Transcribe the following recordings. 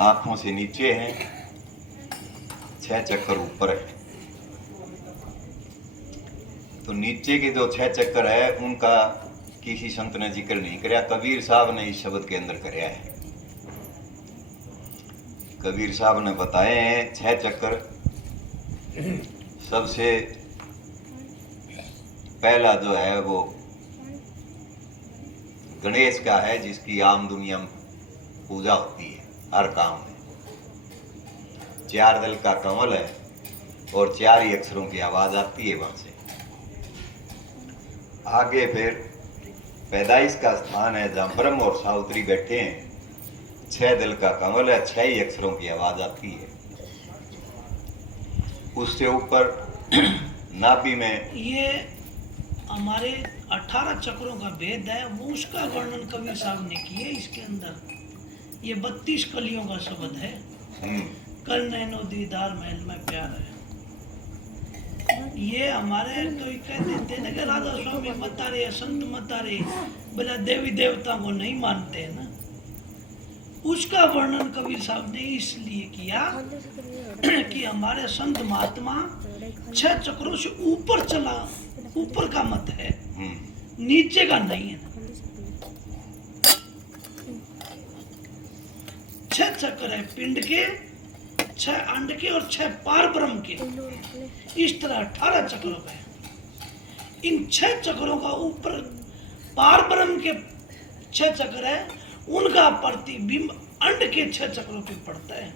आंखों से नीचे हैं, 6 चक्कर ऊपर है। तो नीचे के जो 6 चक्कर है उनका किसी संत ने जिक्र नहीं कराया, कबीर साहब ने इस शब्द के अंदर कराया है। कबीर साहब ने बताए हैं 6 चक्कर। सबसे पहला जो है वो गणेश का है, जिसकी आम दुनिया में पूजा होती है हर काम में। 4 दल का कमल है और 4 ही अक्षरों की आवाज आती है वहां से। आगे फिर पैदाइश का स्थान है जहां ब्रह्म और सावित्री बैठे हैं। 6 दल का कमल है, 6 ही अक्षरों की आवाज आती है। उससे ऊपर नाभि में ये हमारे 18 चक्रों का भेद है, वो उसका वर्णन कबीर साहब ने किया इसके अंदर। ये 32 कलियों का शब्द है। कल नैनो दीदार महल में प्यार है। ये हमारे तो कह देते हैं ना कि राधा स्वामी मतारे, संत मतारे, बोला देवी देवता को नहीं मानते हैं ना। उसका वर्णन कबीर साहब ने इसलिए किया कि हमारे संत महात्मा 6 चक्रों से ऊपर चला, ऊपर का मत है, नीचे का नहीं है। 6 चक्र है पिंड के, 6 अंड के और 6 पार ब्रह्म के। इस तरह 18 चक्रों का है। इन 6 चक्रों का ऊपर पार ब्रह्म के 6 चक्र है, उनका प्रतिबिंब अंड के 6 चक्रों पे पड़ता है।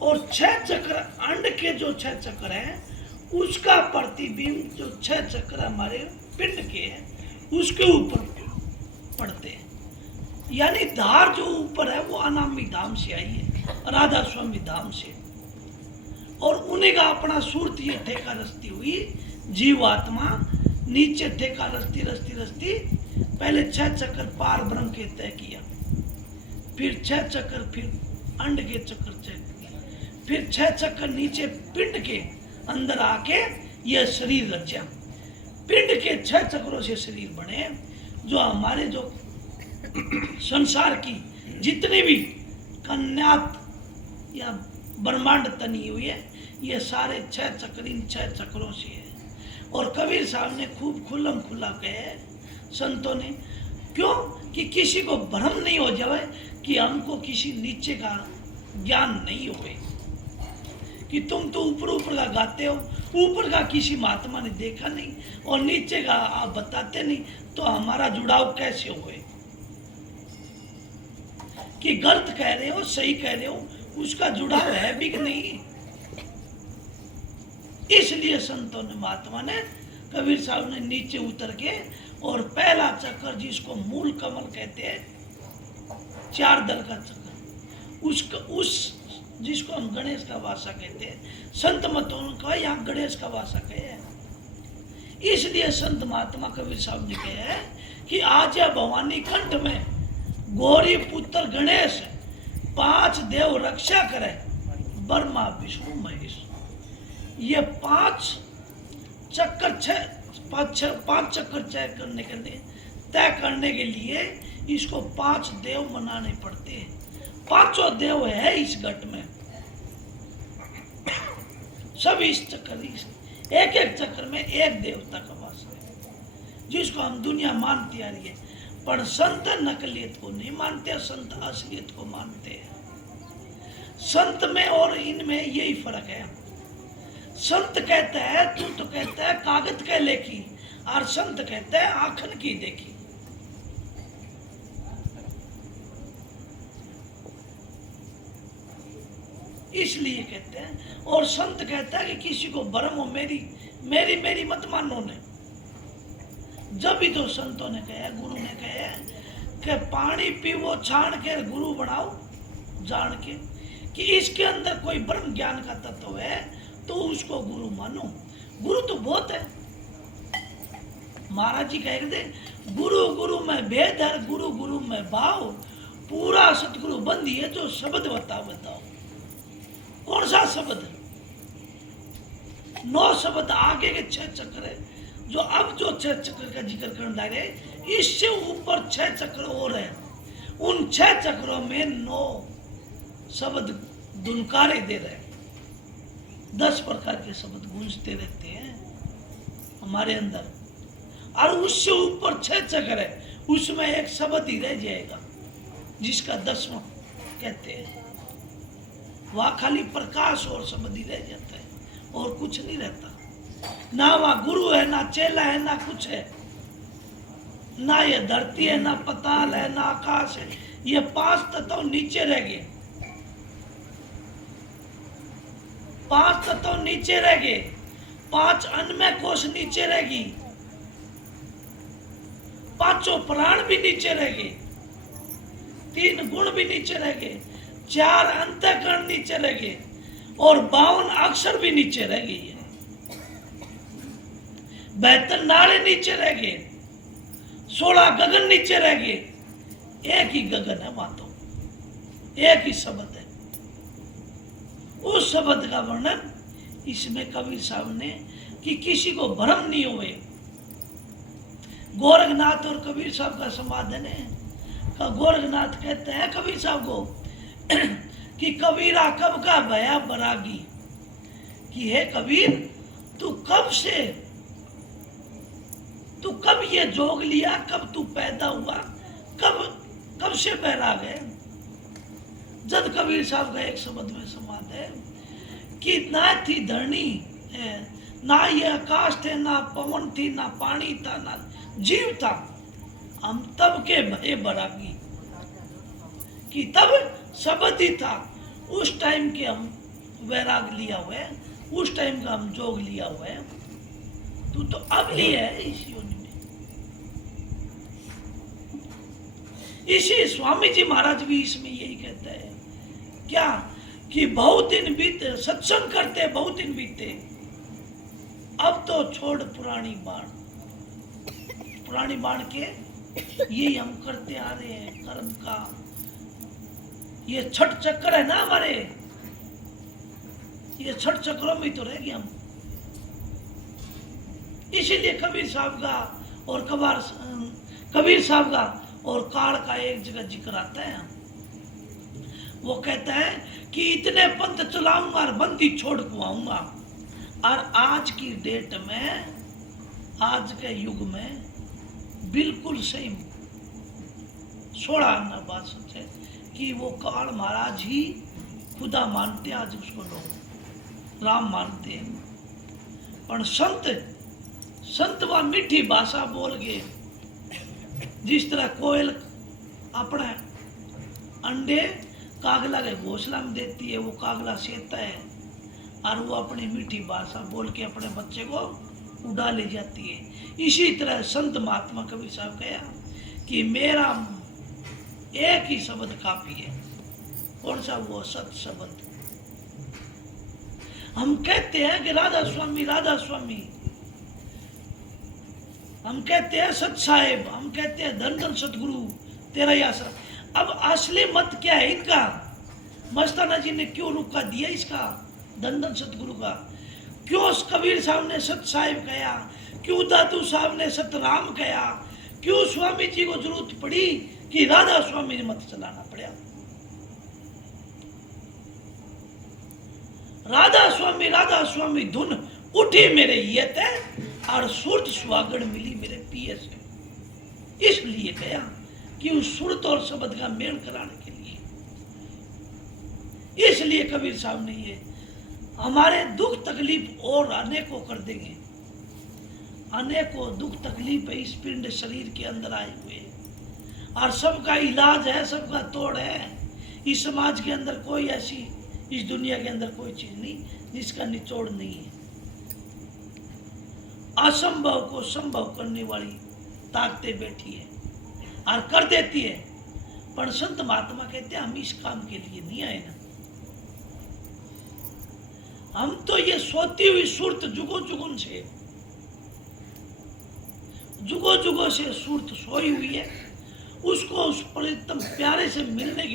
और 6 चक्र अंड के जो 6 चक्र है उसका प्रतिबिंब जो 6 चक्र हमारे पिंड के है उसके ऊपर पड़ते हैं। यानी धार जो ऊपर है वो अनामी धाम से आई है, राधा स्वामी धाम से। और उन्हीं का अपना सूरत ये ठेका रस्ती हुई जीवात्मा, नीचे ठेका रस्ती रस्ती रस्ती पहले 6 चक्कर पार ब्रह्म के तय किया, फिर 6 चक्कर फिर अंड के चक्कर तय किया, फिर 6 चक्कर नीचे पिंड के अंदर आके यह शरीर रचा। पिंड के 6 चक्रों से शरीर बने। जो हमारे जो संसार की जितनी भी कन्यात या ब्रह्मांड तनी हुई है, ये सारे 6 चक्र इन 6 चक्रों से है। और कबीर साहब ने खूब खुल्लम खुल्ला कहे संतों ने, क्यों कि किसी को भ्रम नहीं हो जाए कि हमको किसी नीचे का ज्ञान नहीं हुए, कि तुम तो ऊपर ऊपर का गाते हो, ऊपर का किसी महात्मा ने देखा नहीं और नीचे का आप बताते नहीं, तो हमारा जुड़ाव कैसे हुए? कि गलत कह रहे हो सही कह रहे हो, उसका जुड़ाव है भी कि नहीं। इसलिए संतों ने महात्मा ने कबीर साहब ने नीचे उतर के और पहला चक्कर जिसको मूल कमल कहते हैं, 4 दल का चक्कर, उसका उस जिसको हम गणेश का वासा कहते हैं, संत मतों का यहाँ गणेश का वासा कहे है। इसलिए संत महात्मा कबीर साहब ने कहा है कि आज भवानी कंठ में गौरी पुत्र गणेश 5 देव रक्षा करे, ब्रह्मा विष्णु महेश। ये 5 चक्कर 5 चक्कर तय करने के लिए इसको 5 देव मनाने पड़ते हैं। 5 देव है इस घट में। सब इस चक्कर, एक एक चक्र में एक देवता का वास है, जिसको हम दुनिया मानती आ रही है। पर संत नकलियत को नहीं मानते, संत असलियत को मानते हैं। संत में और इनमें यही फर्क है। संत कहता है, तू तो कहता है कागज के लेखी, और संत कहता है आंखन की देखी। इसलिए कहते हैं, और संत कहता है कि किसी को भ्रम हो, मेरी मेरी मेरी मत मानो ने। जब भी तो संतों ने कहा, गुरु ने कहा कि पानी पीवो छान के गुरु बनाओ जान के, कि इसके अंदर कोई ब्रह्म ज्ञान का तत्व है तो उसको गुरु मानो। गुरु तो बहुत है। महाराज जी कह दे, गुरु गुरु में भेद है, गुरु गुरु में भाव, पूरा सतगुरु बंदी है जो शब्द बताओ। कौन सा शब्द है? 9 शब्द आगे के 6 चक्र है, जो अब जो 6 चक्र का जिक्र करने लगे, इससे ऊपर 6 चक्र और है। उन 6 चक्रों में 9 शब्द दुनकारे दे रहे हैं। 10 प्रकार के शब्द गूंजते रहते हैं हमारे अंदर, और उससे ऊपर 6 चक्र है, उसमें एक शब्द ही रह जाएगा जिसका 10वां कहते हैं। वहाँ खाली प्रकाश और शब्द ही रह जाता है और कुछ नहीं रहता। ना वहाँ गुरु है, ना चेला है, ना कुछ है, ना ये धरती है, ना पताल है, ना आकाश है। ये 5 तत्व नीचे रह गए, 5 तत्व नीचे रह गए, 5 अन्नमय कोश नीचे रह गई, 5 प्राण भी नीचे रह गए, 3 गुण भी नीचे रह गए, 4 अंतःकरण नीचे रह गए और 52 अक्षर भी नीचे रह गई है। 72 नाड़े नीचे रह गए, 16 गगन नीचे रह गए। एक ही गगन है मातो, एक ही शब्द है। उस शब्द का वर्णन इसमें कबीर साहब ने कि किसी को भ्रम नहीं हुए। गोरखनाथ और कबीर साहब का समाधान है का गोरखनाथ कहते हैं कबीर साहब को कि कबीरा कब का भया बरागी, कि हे कबीर तू कब ये जोग लिया, कब तू पैदा हुआ, कब से बैराग है। जब कबीर साहब का एक शब्द में समाध है कि ना थी धरनी, ना ये आकाश थे, ना पवन थी, ना पानी था, ना जीव था, हम तब के भय बरागी, कि तब शब्द ही था। उस टाइम के हम वैराग लिया हुआ है, उस टाइम का हम जोग लिया हुआ है। तू तो अब ही है इस योनि में। इसी स्वामी जी महाराज भी इसमें यही कहते हैं क्या कि बहुत दिन बीते, सत्संग करते बहुत दिन बीते, अब तो छोड़ पुरानी बाण के ये हम करते आ रहे हैं कर्म का। ये 6 चक्र है ना हमारे, ये 6 चक्रों में तो रह गए हम। इसीलिए कबीर साहब का और काल का एक जगह जिक्र आता है। वो कहता है कि इतने पंथ चलाऊंगा और बंदी छोड़ को आऊंगा। और आज की डेट में, आज के युग में बिल्कुल सही 16 आना बात सच है कि वो काल महाराज ही खुदा मानते, आज उसको लोग राम मानते हैं। पर संत वह मीठी भाषा बोल गए। जिस तरह कोयल अपने अंडे कागला के घोंसला में देती है, वो कागला सेता है और वो अपनी मीठी भाषा बोल के अपने बच्चे को उड़ा ले जाती है। इसी तरह संत महात्मा कबीर साहब कहा कि मेरा एक ही शब्द काफी है। कौन सा? वो सत शब्द। हम कहते हैं कि राधा स्वामी, हम कहते हैं सत साहेब, हम कहते हैं धन धन सतगुरु तेरा ही आसरा। अब असली मत क्या है इनका? मस्ताना जी ने क्यों रुका दिया इसका धन धन सतगुरु का? क्यों कबीर साहब ने सत साहिब कहा? क्यों दादू साहब ने सतराम कहा? क्यों स्वामी जी को जरूरत पड़ी कि राधा स्वामी ने मत चलाना पड़ा? राधा स्वामी धुन उठी मेरे ये थे और सुरत सुहागण मिली मेरे पिए से। इसलिए गया कि उस सुरत और शब्द का मेल कराने के लिए। इसलिए कबीर साहब ने ये हमारे दुख तकलीफ और अनेकों कर देंगे। अनेकों दुख तकलीफ इस पिंड शरीर के अंदर आए हुए और सबका इलाज है, सबका तोड़ है। इस समाज के अंदर कोई ऐसी, इस दुनिया के अंदर कोई चीज नहीं जिसका निचोड़ नहीं है। असंभव को संभव करने वाली ताकतें बैठी है और कर देती है। पर संत महात्मा कहते हैं हम इस काम के लिए नहीं आए ना। हम तो ये सोती हुई सुरत जुगों जुगों से सुरत सोई हुई है, उसको उस प्रीतम प्यारे से मिलाने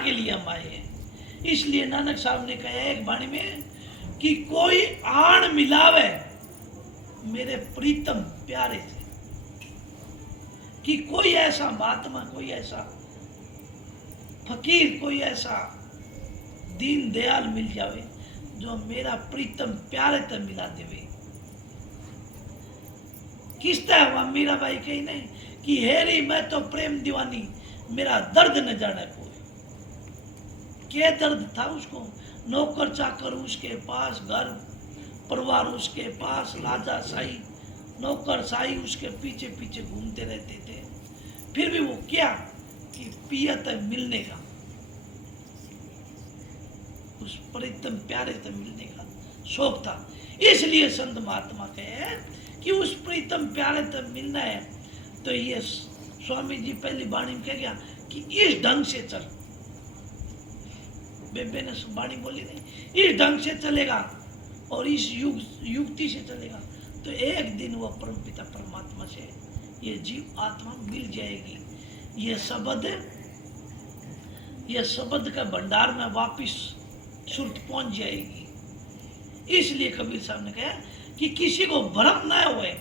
के लिए हम आए हैं। इसलिए नानक साहब ने कहा एक वाणी में कि कोई आण मिलावे मेरे प्रीतम प्यारे से, कि कोई ऐसा महात्मा, कोई ऐसा फकीर कोई ऐसा दीन दयाल मिल जावे जो मेरा प्रीतम प्यारे ते मिला देवे। किसता हुआ मीराबाई कही नहीं कि हेरी मैं तो प्रेम दीवानी, मेरा दर्द न जाने कोई। क्या दर्द था उसको? नौकर चाकर उसके पास, घर परिवार उसके पास, राजा शाही नौकर शाही उसके पीछे पीछे घूमते रहते थे, फिर भी वो क्या कि पियत मिलने का, उस प्रीतम प्यारे से मिलने का शौक था। इसलिए संत महात्मा कहे कि उस प्रीतम प्यारे से मिलना है तो ये स्वामी जी पहली वाणी में कह गया कि इस ढंग से चल। बेबे ने वाणी बोली नहीं, इस ढंग से चलेगा और इस युक्ति से चलेगा तो एक दिन वह परमपिता परमात्मा से ये जीव आत्मा मिल जाएगी। ये शब्द का भंडार में वापिस सुरत पहुंच जाएगी। इसलिए कबीर साहब ने कहा कि किसी को भ्रम न होए,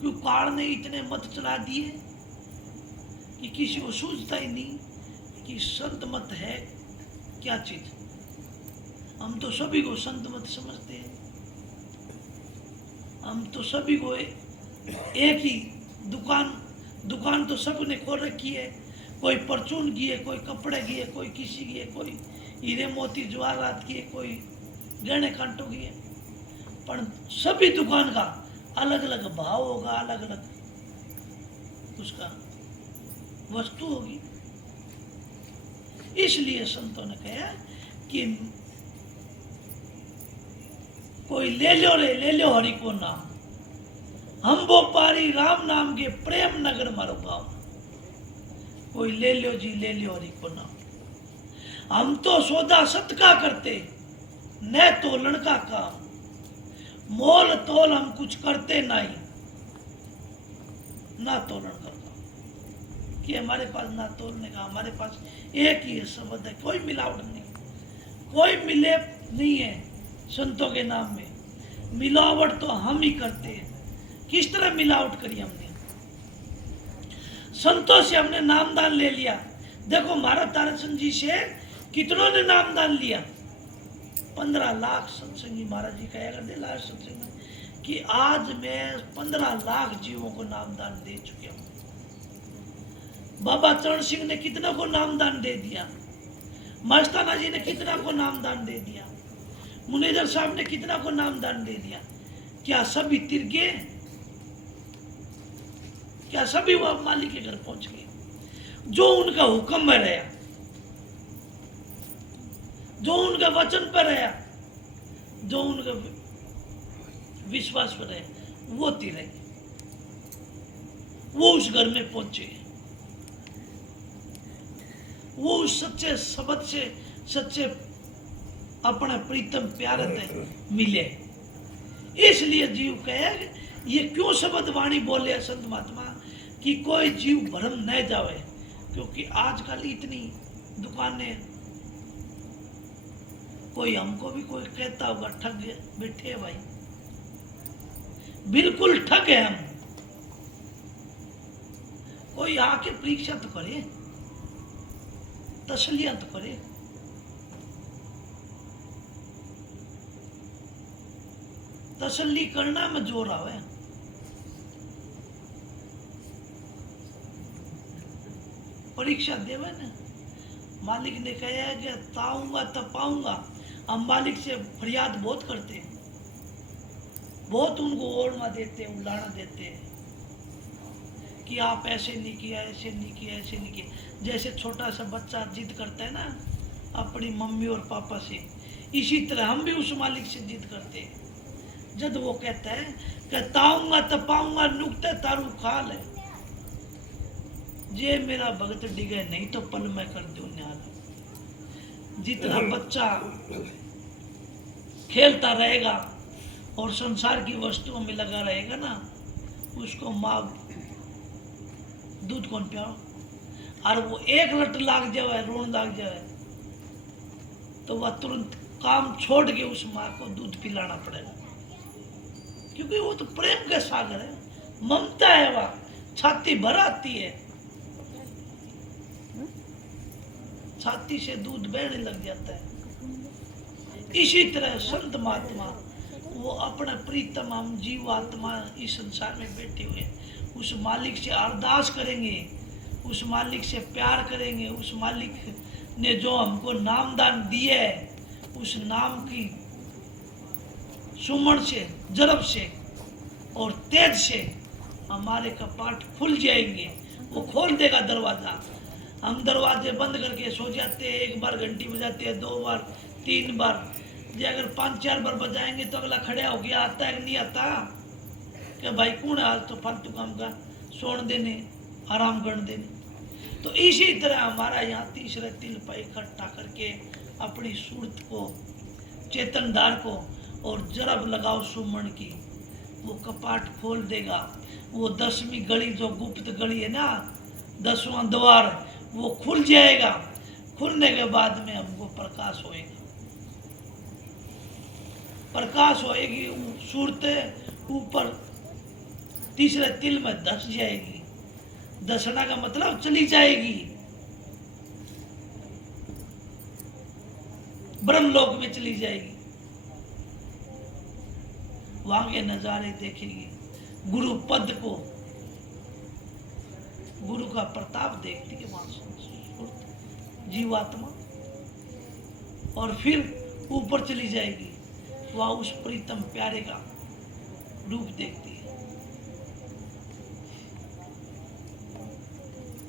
क्यों काल ने इतने मत चला दिए कि किसी को सूझता ही नहीं कि संत मत है क्या चीज। हम तो सभी को संत मत समझते हैं, हम तो सभी को एक ही दुकान तो सबने खोल रखी है। कोई परचून की है, कोई कपड़े की है, कोई किसी की है, कोई हीरे मोती जवाहरात की है, कोई गहने कांटों की है, पर सभी दुकान का अलग अलग भाव होगा, अलग अलग उसका वस्तु होगी। इसलिए संतों ने कहा कि कोई ले लो हरि को नाम, हम वो पारी राम नाम के प्रेम नगर मारो भाव। कोई ले लो जी, ले लो हरि को नाम। हम तो सौदा सत का करते न तोलन का काम, मोल तोल हम कुछ करते नहीं, ना तोलन का काम। कि हमारे पास ना तोलने का, हमारे पास एक ही शब्द है, कोई मिलावट नहीं, कोई मिलेप नहीं है। संतों के नाम में मिलावट तो हम ही करते हैं। किस तरह मिलावट करी हमने? संतों से हमने नामदान ले लिया। देखो महाराज ताराचंद जी से कितनों ने नामदान लिया? 15 लाख सत्संगी महाराज जी कहा करते लास्ट सत्संग में कि आज मैं 15 लाख जीवों को नामदान दे चुके हूं। बाबा चरण सिंह ने कितना को नामदान दे दिया, मस्ताना जी ने कितना को नामदान दे दिया, मुनीदर साहब ने कितना को नामदान दे दिया। क्या सभी तिरके? क्या सभी वो मालिक के घर पहुंच गए? जो उनका हुक्म में रहा, जो उनका वचन पर रहा, जो उनका विश्वास पर रहा, वो तिरे, वो उस घर में पहुंचे, वो उस सच्चे शब्द से, सच्चे अपने प्रीतम प्यारे से मिले। इसलिए जीव कहे, ये क्यों शब्द वाणी बोले संत महात्मा कि कोई जीव भ्रम न जावे, क्योंकि आजकल इतनी दुकानें, कोई हमको भी कोई कहता होगा ठग बैठे है भाई, बिल्कुल ठग है हम। कोई आके परीक्षा तो करे, तसलियां तो करे। तसल्ली करना में जोर आवे। परीक्षा देवे ना, मालिक ने कहा है कि ताऊंगा तब पाऊंगा। हम मालिक से फरियाद बहुत करते हैं, बहुत उनको ओढ़ना देते, उलाना देते कि आप ऐसे नहीं किया, ऐसे नहीं किया, ऐसे नहीं किया। जैसे छोटा सा बच्चा जिद करता है ना अपनी मम्मी और पापा से, इसी तरह हम भी उस मालिक से जिद करते हैं। जब वो कहता है कि ताऊंगा तब पाऊंगा, नुकते तारू खाल है, जे मेरा भगत डिगे नहीं तो पल में कर दूं न्याल। जितना बच्चा खेलता रहेगा और संसार की वस्तुओं में लगा रहेगा ना, उसको माँ दूध कौन पियाओ? और वो एक लट लाग जाए, रोन लाग जाए, तो वह तुरंत काम छोड़ के उस माँ को दूध पिलाना पड़ेगा, क्योंकि वो तो प्रेम का सागर है, ममता है, वह छाती भर आती है। छाती से दूध बहने लग जाता है। इसी तरह संत महात्मा वो अपने प्रीतम हम जीवात्मा इस संसार में बैठे हुए उस मालिक से अरदास करेंगे, उस मालिक से प्यार करेंगे, उस मालिक ने जो हमको नाम दान दिए है उस नाम की सुमन से, जरब से और तेज से हमारे कपाट खुल जाएंगे। वो खोल देगा दरवाजा। हम दरवाजे बंद करके सो जाते हैं, एक बार घंटी बजाते हैं, 2 बार 3 बार, जे अगर 5-4 बार बजाएंगे तो अगला खड़ा हो गया आता है कि नहीं आता कि भाई कौन है आज तो फालतू काम का सोन देने आराम करने देने। तो इसी तरह हमारा यहाँ तीसरे तिल पर इकट्ठा करके अपनी सूरत को, चेतनदार को और जरब लगाओ सुमन की, वो कपाट खोल देगा। वो 10वीं गली जो गुप्त गली है ना, 10वां द्वार, वो खुल जाएगा। खुलने के बाद में हमको प्रकाश होएगा, प्रकाश होएगी। सूरत ऊपर तीसरे तिल में धस जाएगी। धसना का मतलब चली जाएगी, ब्रह्मलोक में चली जाएगी। वहां के नजारे देखेगी, गुरु पद को, गुरु का प्रताप देखती है वहां जीवात्मा, और फिर ऊपर चली जाएगी। वह उस प्रीतम प्यारे का रूप देखती है।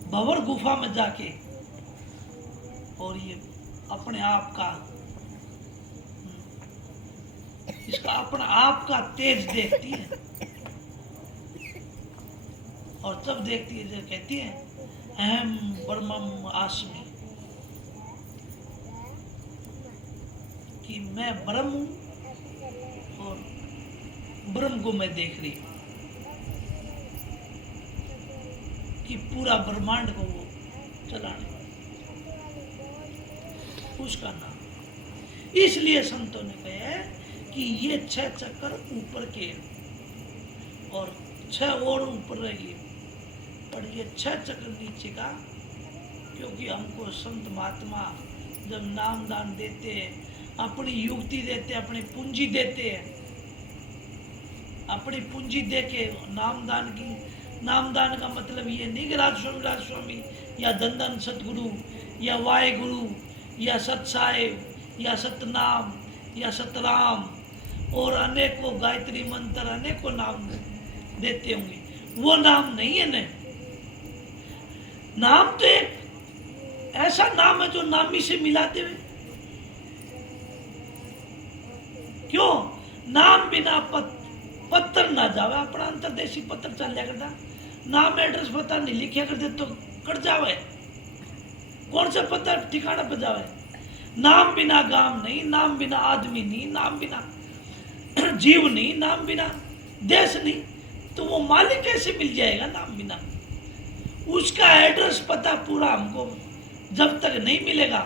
भंवर गुफा में जाके और ये अपने आप का, इसका अपना आप का तेज देखती है। और तब देखती है, जो कहती है अहम ब्रह्मम आस्मि, कि मैं ब्रह्म हूं और ब्रह्म को मैं देख रही हूं, कि पूरा ब्रह्मांड को वो चलाने उसका नाम। इसलिए संतों ने कहा है कि ये 6 चक्कर ऊपर के और 6 और ऊपर रहेंगे, पर ये 6 चक्र नीचे का, क्योंकि हमको संत महात्मा जब नाम दान देते हैं, अपनी युक्ति देते हैं, अपनी पूंजी देते हैं, अपनी पूंजी देके नामदान की, नामदान का मतलब ये नहीं कि राज स्वामी या धन सतगुरु या वाहे गुरु या सत साहेब या सतनाम या सतराम और अनेकों गायत्री मंत्र, अनेकों नाम देते होंगे, वो नाम नहीं है। न नाम तो एक ऐसा नाम है जो नामी से मिलाते हुए, क्यों नाम बिना पत्थर ना जावे, अपना अंतरदेशी पत्थर चल लिया करता, नाम एड्रेस पता नहीं लिखा करते तो कट जावे, कौन सा पत्थर ठिकाना पे जावे। नाम बिना गाम नहीं, नाम बिना आदमी नहीं, नाम बिना जीव नहीं, नाम बिना देश नहीं, तो वो मालिक कैसे मिल जाएगा नाम बिना। उसका एड्रेस पता पूरा हमको जब तक नहीं मिलेगा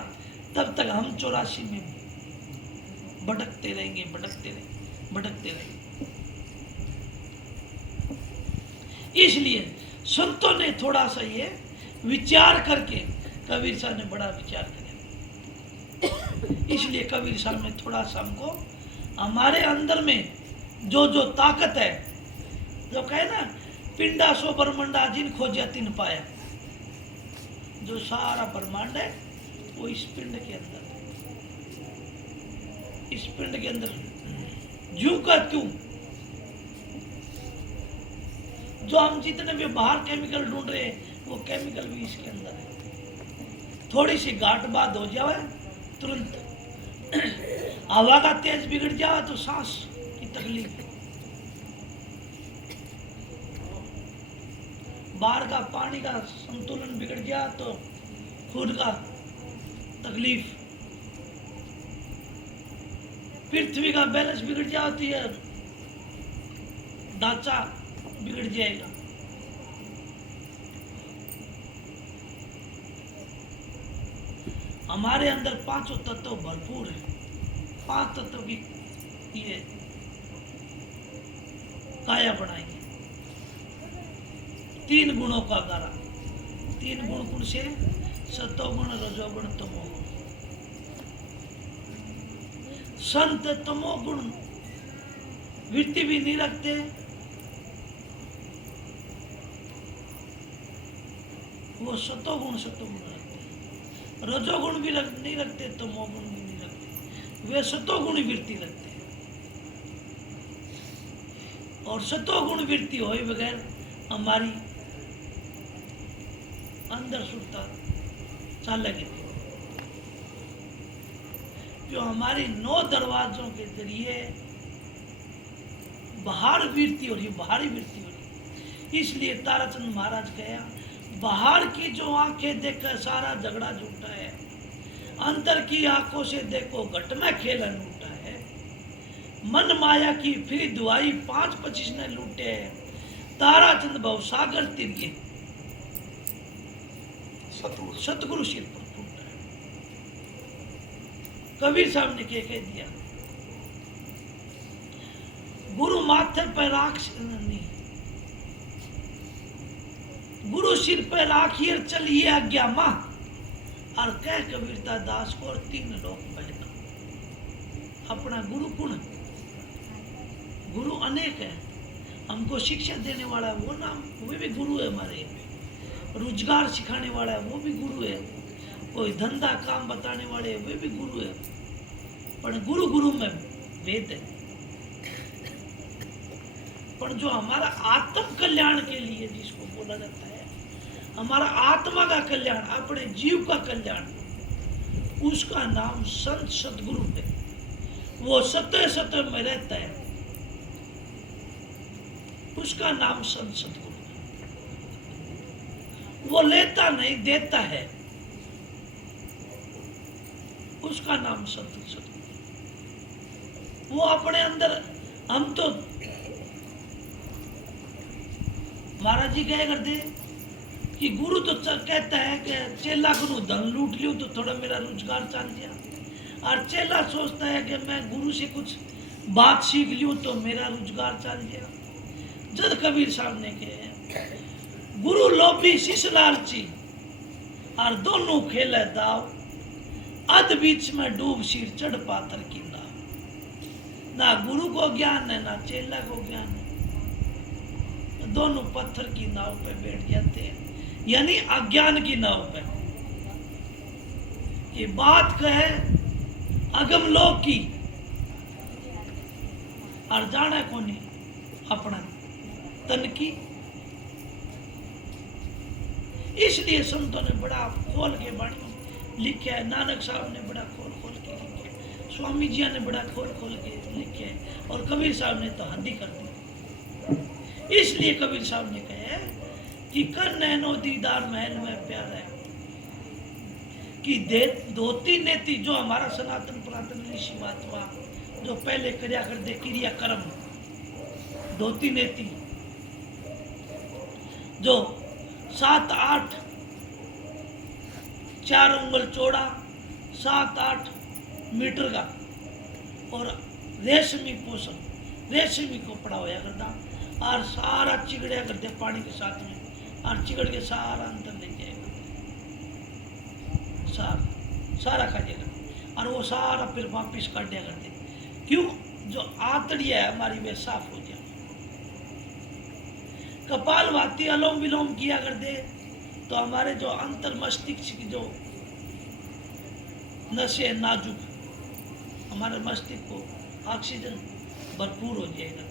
तब तक हम 84 में भटकते रहेंगे, भटकते रहेंगे, भटकते रहेंगे। इसलिए संतों ने थोड़ा सा ये विचार करके, कबीर साहब ने बड़ा विचार किया, इसलिए कबीर साहब ने थोड़ा सा हमको हमारे अंदर में जो जो ताकत है, जो कहे ना पिंडा सो ब्रह्मंडा जिन खोजा तिन पाया, जो सारा ब्रह्मांड है वो इस पिंड के अंदर है। इस पिंड के अंदर जू का तू, जो हम जितने भी बाहर केमिकल ढूंढ रहे हैं वो केमिकल भी इसके अंदर है। थोड़ी सी गांठ बात हो जाए तुरंत हवा का तेज बिगड़ जाए तो सांस की तकलीफ, बाहर का पानी का संतुलन बिगड़ गया तो खून का तकलीफ, पृथ्वी का बैलेंस बिगड़ जाती है, ढांचा बिगड़ जाएगा। हमारे अंदर 5 तत्व भरपूर है। 5 तत्व की ये काया बनाई है। 3 गुणों का गारा, तीन गुण कौन से? सतोगुण, रजोगुण, तमोगुण। संत तमोगुण वृत्ति भी नहीं रखते, वो सतोगुण रखते। रजोगुण भी नहीं रखते, तमोगुण भी नहीं रखते, वे सतोगुण वृत्ति रखते। और सतोगुण वृत्ति होए बगैर हमारी अंदर सुरता चालेगी नहीं। जो हमारी 9 दरवाजों के जरिए बाहर वृत्ति हो रही, बाहरी वृत्ति हो रही। इसलिए ताराचंद महाराज कहा, बाहर की जो आंखें देखकर सारा झगड़ा झूठा है, अंदर की आंखों से देखो घट में खेलन लूटा है। मन माया की फिर दुआई 5-25 ने लूटे है, ताराचंद भवसागर तिरके सतगुरु सिर पर फूटा है। कबीर साहब ने क्या कह दिया? गुरु माथे पर राख नहीं, गुरु सिर पर राखिए चलिए आज्ञा मां, और कह कबीरता दास को और 3 लोक बैठा। अपना गुरु कुण, गुरु अनेक है, हमको शिक्षा देने वाला वो नाम, वो भी गुरु है हमारे। रोजगार सिखाने वाला है वो भी गुरु है, कोई धंधा काम बताने वाले वे भी गुरु है। पर गुरु गुरु में भेद है। पर जो हमारा आत्म कल्याण के लिए जिसको बोला जाता है, हमारा आत्मा का कल्याण, अपने जीव का कल्याण, उसका नाम संत सतगुरु है। वो सत्य सत्य में रहता है, उसका नाम संत सतगुरु। वो लेता नहीं देता है, उसका नाम संत सतगुरु। वो अपने अंदर, हम तो महाराज जी कह करते कि गुरु तो कहता है कि चेला को धन लूट लियो तो थोड़ा मेरा रोजगार चल गया, और चेला सोचता है कि मैं गुरु से कुछ बात सीख लियो तो मेरा रोजगार चल गया। जब कबीर साहब ने कहे गुरु लोभी शिष्य लालची, और दोनों खेले दाव, अध बीच में डूब सिर चढ़ पाथर की नाव। ना गुरु को ज्ञान है ना चेला को ज्ञान है, दोनों पत्थर की नाव पे बैठ जाते हैं, यानी अज्ञान की नाव पे। ये बात कहे अगम लोक की, और जाना को नहीं अपना तन की। इसलिए संतों ने बड़ा खोल के बाणी लिखा है, नानक साहब ने बड़ा खोल खोल के लिखा है, स्वामी जी ने बड़ा खोल खोल के लिखे है, और कबीर साहब ने तो हद ही कर दी। इसलिए कबीर साहब ने कहा कि कर नैनो दीदार महल में प्यार है, कि धोती नेति जो हमारा सनातन पुरातन ऋषि महात्मा जो पहले कर्या करते क्रिया कर्म, धोती नेति जो 7-8 4 उंगल चौड़ा, 7-8 मीटर का, और रेशमी पोषण, रेशमी कपड़ा होया करता, और सारा चिगड़िया करते पानी के साथ में, और चिगड़ के सारा अंदर ले जाएगा, सारा खा जाएगा, और वो सारा फिर वापिस काट दिया करते। क्यों? जो आंतड़िया है हमारी वे साफ हो जाए। कपाल भाती अलोम विलोम किया करते तो हमारे जो अंतर मस्तिष्क की जो नसें नाजुक, हमारे मस्तिष्क को ऑक्सीजन भरपूर हो जाएगा।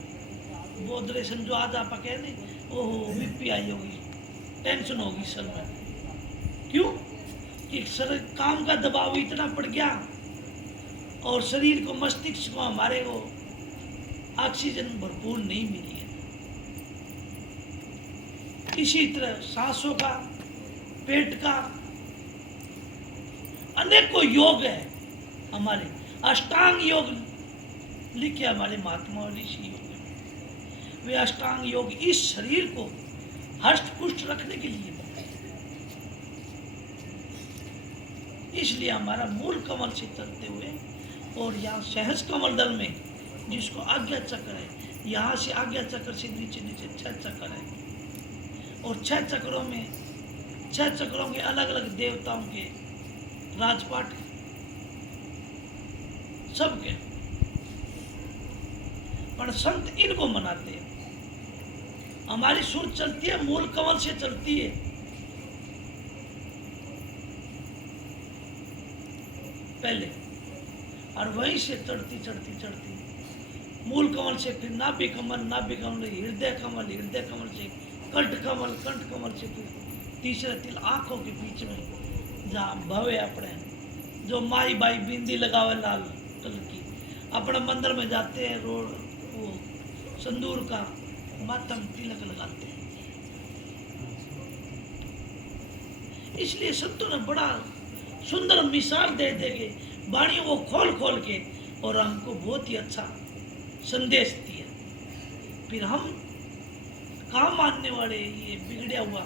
बोधरेशन जो आज आप कह नहीं, ओहो बीपी आई होगी, टेंशन होगी सर में। क्यों? कि सर काम का दबाव इतना पड़ गया, और शरीर को, मस्तिष्क को हमारे को ऑक्सीजन भरपूर नहीं मिली है। इसी तरह सांसों का, पेट का, अनेकों योग है हमारे, अष्टांग योग लिखे हमारे महात्मा और ऋषि योग में। वे अष्टांग योग इस शरीर को हष्ट पुष्ट रखने के लिए बनाए। इसलिए हमारा मूल कमल से चलते हुए, और यहाँ सहज कमल दल में जिसको आज्ञा चक्र है, यहाँ से आज्ञा चक्र से नीचे नीचे 6 चक्र है, और 6 चक्रों में 6 चक्रों के अलग अलग देवताओं के राजपाट सबके, पर संत इनको मनाते हैं। हमारी सूरत चलती है मूल कमल से चलती है, पहले, और वहीं से चढ़ती चढ़ती चढ़ती मूल कमल से फिर नाभि कमल, नाभि कमल हृदय कमल, हृदय कमल से कंठ कमल, कंठ कमल से फिर तीसरा तिल आंखों के बीच में जहाँ भवे अपने जो माई बाई बिंदी लगावे लाल कलर की, अपने मंदिर में जाते हैं, रोड वो संदूर का मातम तिलक लगाते हैं। इसलिए संतों ने बड़ा सुंदर मिसाल दे देंगे वाणी वो खोल खोल के, और हमको बहुत ही अच्छा संदेश दिया। फिर हम कहाँ मानने वाले, ये बिगड़या हुआ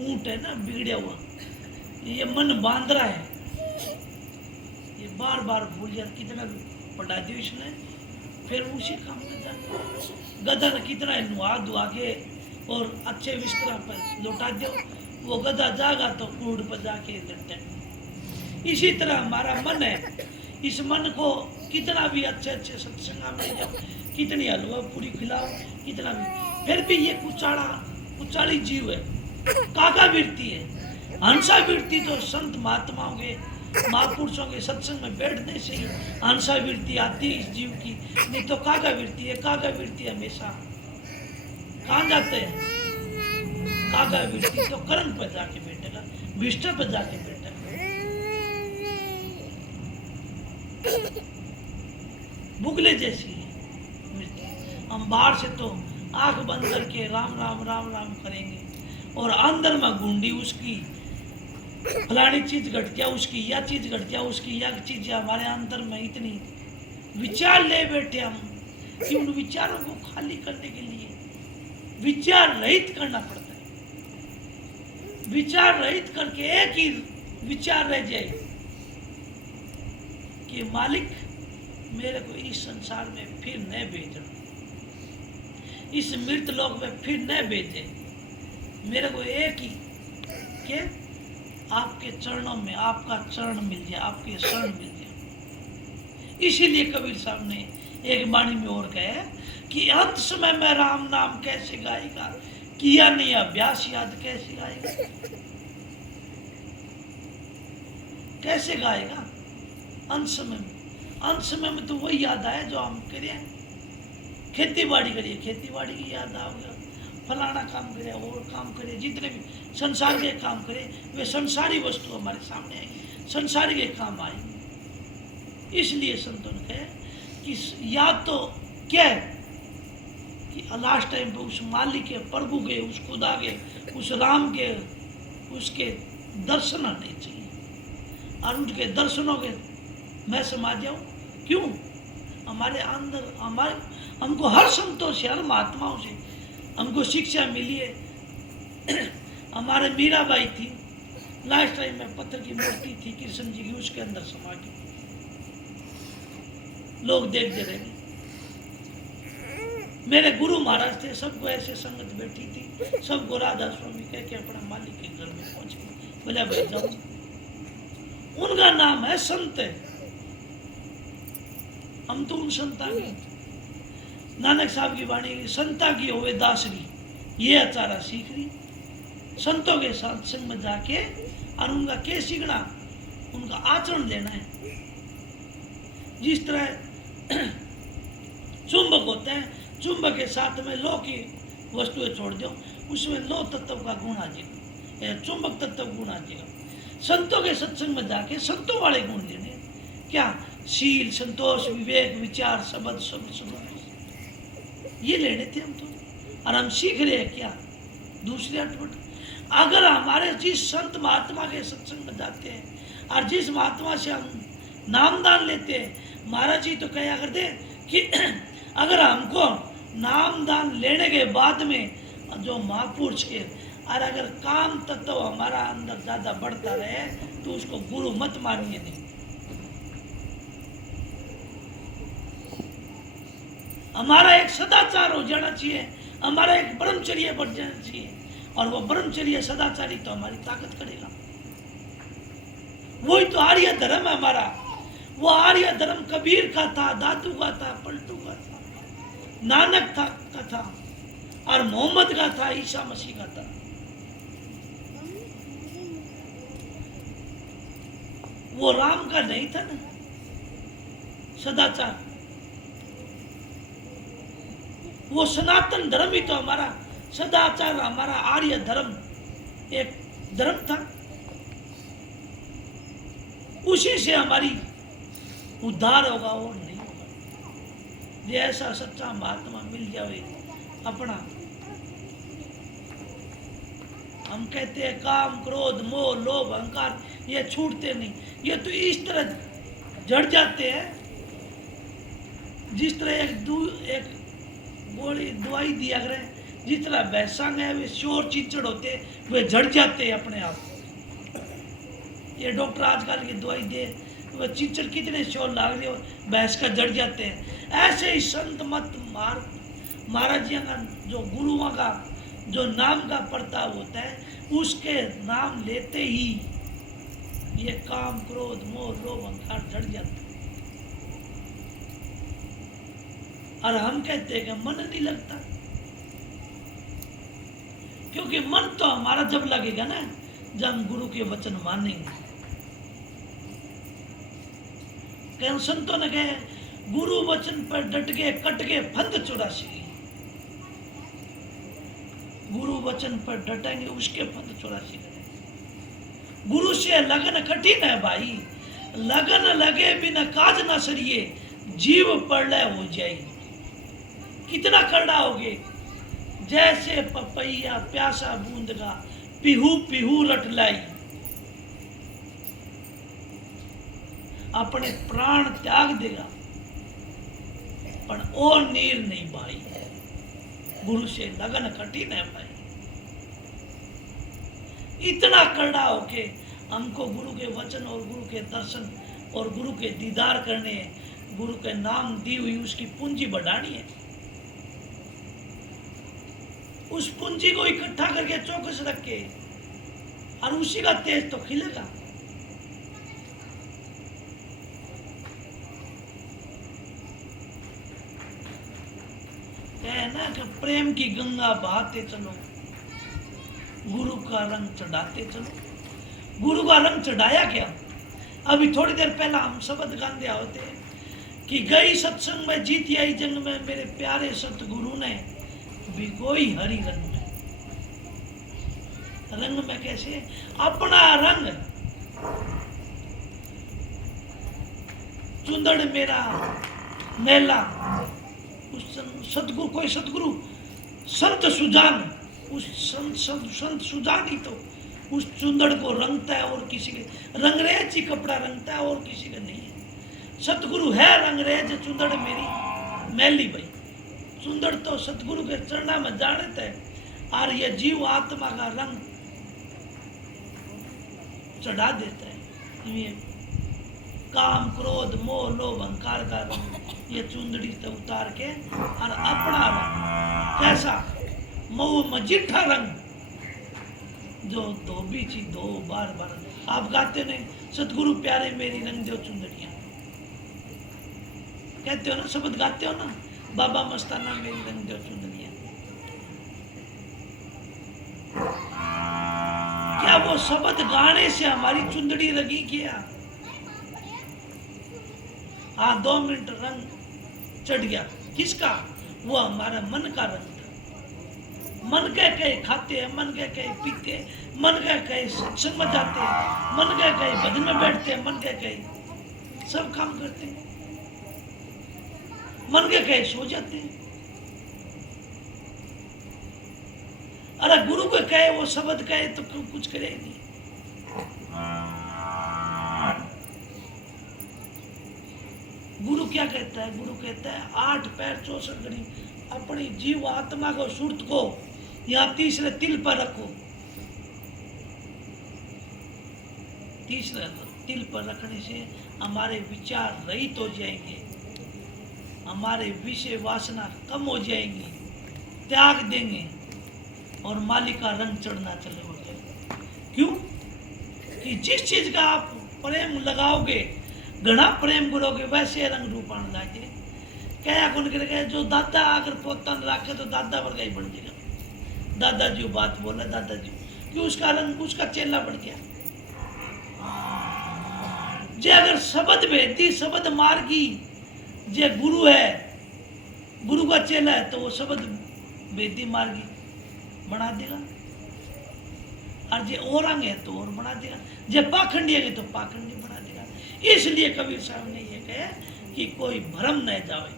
ऊंट है ना, बिगड़या हुआ, ये मन बांध रहा है, ये बार बार भूल जाए, कितना पढ़ा दियो इसने, फिर उसी काम में जाए। गधा ने कितना नुआ धुआ के और अच्छे बिस्तर पर लौटा दो, वो गधा जागा तो ऊंट पर जाके लेटे। इसी तरह हमारा मन है, इस मन को कितना भी अच्छे अच्छे सत्संग में जाओ, कितनी हलवा पूरी खिलाओ, कितना भी, फिर भी ये कुचाली जीव है, काका वृत्ति है। हंसा वृत्ति तो संत महात्माओं के महापुरुषों के सत्संग में बैठने से ही हंसा वृत्ति आती है इस जीव की, नहीं तो काका वृत्ति है। काका वृत्ति हमेशा कहाँ जाते हैं, काका वृत्ति तो कर्म पर जाके बैठेगा, विष्ठा पर जाके बैठेगा। बुगले जैसी है हम बाहर से तो आंख बंद करके राम राम राम राम करेंगे, और अंदर में गुंडी उसकी, फलानी चीज घट गया उसकी, या चीज घट गया उसकी, या चीज हमारे अंदर में इतनी विचार ले बैठे हम कि उन विचारों को खाली करने के लिए विचार रहित करना पड़ता है। विचार रहित करके एक ही विचार रह जाए कि मालिक मेरे को इस संसार में फिर न भेजना, इस मृत लोक में फिर न भेजे, मेरे को एक ही के आपके चरणों में आपका चरण मिल जाए, आपके शरण मिल जाए। इसीलिए कबीर साहब ने एक वाणी में और कहे कि अंत समय में राम नाम कैसे गाएगा, किया नहीं अभ्यास याद कैसे गाएगा। कैसे गाएगा अंत समय में तो वही याद आए जो हम करें, खेती बाड़ी करिए, खेती बाड़ी की याद आ गया, फलाना काम करे और काम करे, जितने भी संसार के काम करे वे संसारी वस्तु हमारे सामने आएंगे, संसारी के काम आएंगे। इसलिए संतों ने कहे कि या तो क्या है कि लास्ट टाइम पे उस मालिक के, प्रभु के, उस खुदा के, उस राम के, उसके दर्शन आने चाहिए, और उनके दर्शनों के मैं समा जाऊं। क्यों? हमारे अंदर हमको हर संतों से, हर महात्माओं से हमको शिक्षा मिली है। हमारे मीराबाई थी, लास्ट टाइम में पत्थर की मूर्ति थी कृष्ण जी की, उसके अंदर समा गई, लोग देखते रहे। मेरे गुरु महाराज थे, सबको ऐसे संगत बैठी थी, सबको राधा स्वामी कह के अपना मालिक के घर में पहुंच गए, बोले भाई जाओ। उनका नाम है संत है, हम तो उन संता की, नानक साहब की वाणी, संता की होवे दासरी, ये अचारा सीख रही। संतों के साथ संग में जाके और उनका क्या सीखना, उनका आचरण लेना है। जिस तरह चुंबक होते हैं, चुंबक के साथ में लौ की वस्तुएं छोड़ दो, उसमें लौ तत्व का गुण आ जाएगा, चुंबक तत्व गुण आ जाएगा। संतों के सत्संग में जाके संतों वाले गुण लेने, क्या शील, संतोष, विवेक, विचार, शब्द ये लेने थे हम तो, और हम सीख रहे हैं क्या दूसरे अटपट। अगर हमारे जिस संत महात्मा के सत्संग में जाते हैं और जिस महात्मा से हम नामदान लेते हैं, महाराज जी तो कहा करते कि अगर हमको नामदान लेने के बाद में जो महापुरुष के और अगर काम तत्व हमारा अंदर ज्यादा बढ़ता रहे तो उसको गुरु मत मानिए नहीं। हमारा एक सदाचार हो जाना चाहिए, हमारा एक ब्रह्मचर्य बढ़ जाना चाहिए, और वो ब्रह्मचर्य सदाचारी तो हमारी ताकत करेगा। वही तो आर्य धर्म है हमारा। वो आर्य धर्म कबीर का था, दादू का था, पलटू का था, नानक का था और मोहम्मद का था, ईसा मसीह का था। वो राम का नहीं था ना सदाचार। वो सनातन धर्म ही तो हमारा सदाचार, हमारा आर्य धर्म एक धर्म था। उसी से हमारी उद्धार होगा और नहीं होगा। ये ऐसा सच्चा महात्मा मिल जाए अपना। हम कहते हैं काम क्रोध मोह लोभ अहंकार ये छूटते नहीं। ये तो इस तरह जड़ जाते हैं जिस तरह एक गोली दवाई दिया करे, जिस तरह भैंसांग है वे शोर चिचड़ होते वे झड़ जाते हैं अपने आप। ये डॉक्टर आजकल की दवाई दे वे चिचड़ कितने शोर लाग रहे हो भैंस का जड़ जाते हैं। ऐसे ही संत मत महाराज जी का जो गुरुओं का जो नाम का प्रताप होता है उसके नाम लेते ही ये काम क्रोध मोह लोभ अहंकार झड़ जाता है। और हम कहते हैं कि मन नहीं लगता, क्योंकि मन तो हमारा जब लगेगा ना जब हम गुरु के वचन मानेंगे। कई संतों ने कहे गुरु वचन पर डट के कट के फंद 84। गुरु वचन पर डटेंगे उसके फंद 84 करेंगे। गुरु से लगन कठिन है भाई, लगन लगे बिना काज ना सरिए, जीव प्रलय हो जाएगी। कितना करड़ाओगे, जैसे पपैया प्यासा बूंद का पिहू पिहू रट लाई। अपने प्राण त्याग देगा पर और नीर नहीं भाई। गुरु से लगन कठिन है भाई। इतना करड़ा होके हमको गुरु के वचन और गुरु के दर्शन और गुरु के दीदार करने हैं। गुरु के नाम दी हुई उसकी पूंजी बढ़ानी है। उस पूंजी को इकट्ठा करके चौकस रख के और उसी का तेज तो खिलेगा। कहना कि प्रेम की गंगा बहाते चलो, गुरु का रंग चढ़ाते चलो। गुरु का रंग चढ़ाया क्या? अभी थोड़ी देर पहला हम शब्द गांधे होते कि गई सत्संग में जीती आई जंग में, मेरे प्यारे सतगुरु ने भिगोई हरि रंग में। रंग में कैसे? अपना रंग। चुंदड़ मेरा मेला, उस सतगुरु कोई सतगुरु संत सुजान, उस संत सुजान ही तो उस चुंदड़ को रंगता है और किसी के रंगरेज ही कपड़ा रंगता है और किसी का नहीं है। सतगुरु है रंगरेज, चुंदड़ मेरी मैली भाई। चुंदड़ तो सतगुरु के चरणा में जानते है और ये जीव आत्मा का रंग चढ़ा देता है। ये काम क्रोध मोह लोभ अहंकार का रंग ये चुंदड़ी से उतार के और अपना रंग कैसा मऊ मजिठा रंग जो धोबी ची दो बार बार आप गाते ने सतगुरु प्यारे मेरी रंग दो चुंदड़ियां, कहते हो ना, शब्द गाते हो ना, बाबा मस्ताना मेरी रंग दो चुंदड़ियां। क्या वो शब्द गाने से हमारी चुंदड़ी रंगी किया? हाँ 2 मिनट रंग चढ़ गया। किसका? वो हमारा मन का रंग था। मन के कहे खाते हैं, मन के कहे पीते हैं, मन के कहे सत्संग में जाते हैं, मन के कहे भजन में बैठते हैं, मन के कहे सब काम करते हैं, मन के कहे सो जाते हैं। अरे गुरु को कहे वो शब्द कहे तो कुछ करे नहीं। गुरु क्या कहता है? गुरु कहता है 8 पैर 64 घड़ी अपनी जीव आत्मा को सुरत को यहाँ तीसरे तिल पर रखो। तीसरे तिल पर रखने से हमारे विचार रहित हो जाएंगे, हमारे विषय वासना कम हो जाएंगी, त्याग देंगे। और माली का रंग चढ़ना चले हो जाए। क्यों? कि जिस चीज का आप प्रेम लगाओगे, घना प्रेम करोगे, वैसे रंग रूप आने लागे। क्या कौन करे, जो दादा अगर पोता रखे तो दादा वर्गा ही बन जाएगा। दादाजी वो बात बोला, दादाजी क्यों? उसका रंग उसका चेला बन गया। जे अगर शब्द भेदी, शब्द मार्गी, जे गुरु है, गुरु का चेला है, तो वो शब्द भेदी मार्गी बना देगा। और जे औरंग है तो और बना देगा, जे पाखंडी है तो पाखंडी बना देगा। इसलिए कबीर साहब ने ये कहा कि कोई भ्रम न जावे।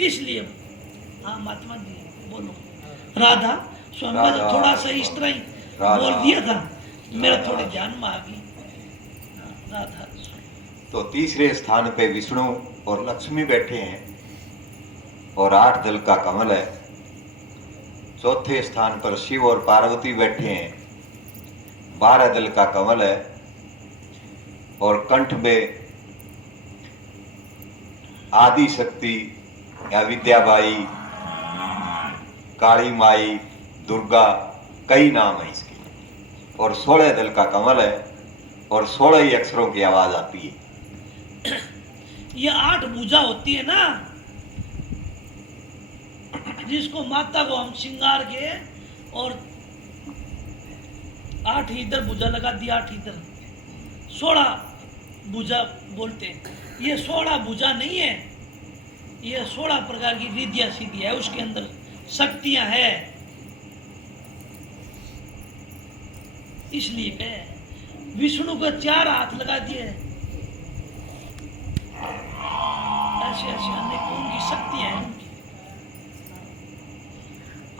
इसलिए हाँ महात्मा जी बोलो। राधा स्वामी ने राधा थोड़ा सा इस तरह ही बोल दिया था, मेरा थोड़े ध्यान में आ गई। राधा तो तीसरे स्थान पे विष्णु और लक्ष्मी बैठे हैं और 8 दल का कमल है। चौथे स्थान पर शिव और पार्वती बैठे हैं, 12 दल का कमल है। और कंठ में आदि शक्ति या विद्याबाई, काली माई, दुर्गा, कई नाम है इसके। और 16 दल का कमल है और 16 ही अक्षरों की आवाज आती है। ये 8 भुजा होती है ना, जिसको माता को हम श्रृंगार के और 8 इधर भुजा लगा दिया, 8 इधर, 16 भुजा बोलते हैं। ये 16 भुजा नहीं है, ये 16 प्रकार की रिद्धियां सीधी है, उसके अंदर शक्तियां है। इसलिए कहे विष्णु को 4 हाथ लगा दिए, ऐसे ऐसे अनेक उनकी शक्तियां हैं उनकी।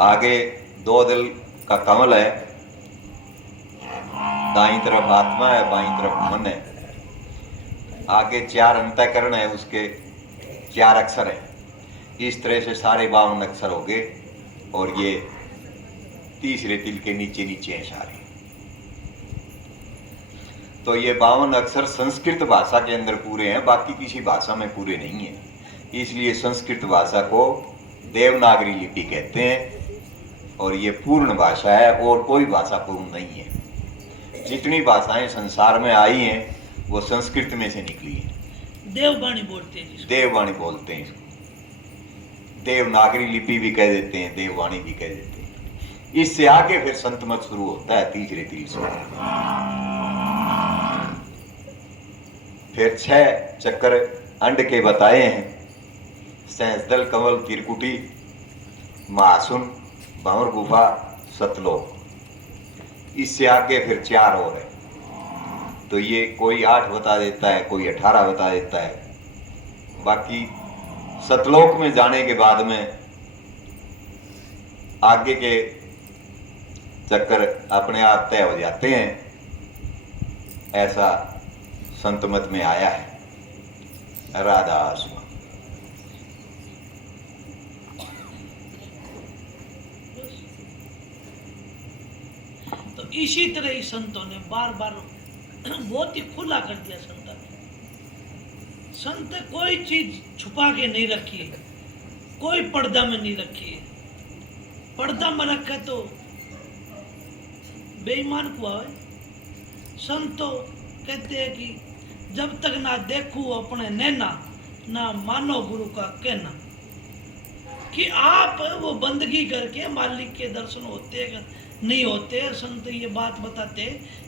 आगे 2 दल का कमल है, दाईं तरफ आत्मा है, बाईं तरफ मन है। आगे 4 अंतःकरण है, उसके 4 अक्षर है। इस तरह से सारे 52 अक्षर हो गए। और ये तीसरे तिल के नीचे नीचे हैं सारे। तो ये 52 अक्षर संस्कृत भाषा के अंदर पूरे हैं, बाकी किसी भाषा में पूरे नहीं है। इसलिए संस्कृत भाषा को देवनागरी लिपि कहते हैं और ये पूर्ण भाषा है, और कोई भाषा पूर्ण नहीं है। जितनी भाषाएं संसार में आई हैं वो संस्कृत में से निकली है। देववाणी बोलते हैं जिसको। देववाणी बोलते हैं इसको। देवनागरी लिपि भी कह देते हैं, देववाणी भी कह देते हैं। इससे आगे फिर संत मत शुरू होता है तीसरे तिल से। फिर 6 चक्कर अंड के बताए हैं, सहस्दल, कमल, त्रिकुटी, महासुन, भंवर गुफा, सतलोक। इससे आगे फिर 4 और है। तो ये कोई 8 बता देता है, कोई 18 बता देता है। बाकी सतलोक में जाने के बाद में आगे के चक्कर अपने आप तय हो जाते हैं, ऐसा संत मत में आया है। राधा स्वामी। तो इसी तरह ही संतों ने बार बार बहुत ही खुला कर दिया। संत कोई चीज छुपा के नहीं रखी है, कोई पर्दा में नहीं रखी है। पर्दा में रखे तो बेईमान को है। संत तो कहते हैं कि जब तक ना देखूं अपने नैना, ना मानो गुरु का कहना। कि आप वो बंदगी करके मालिक के दर्शन होते नहीं होते, संत ये बात बताते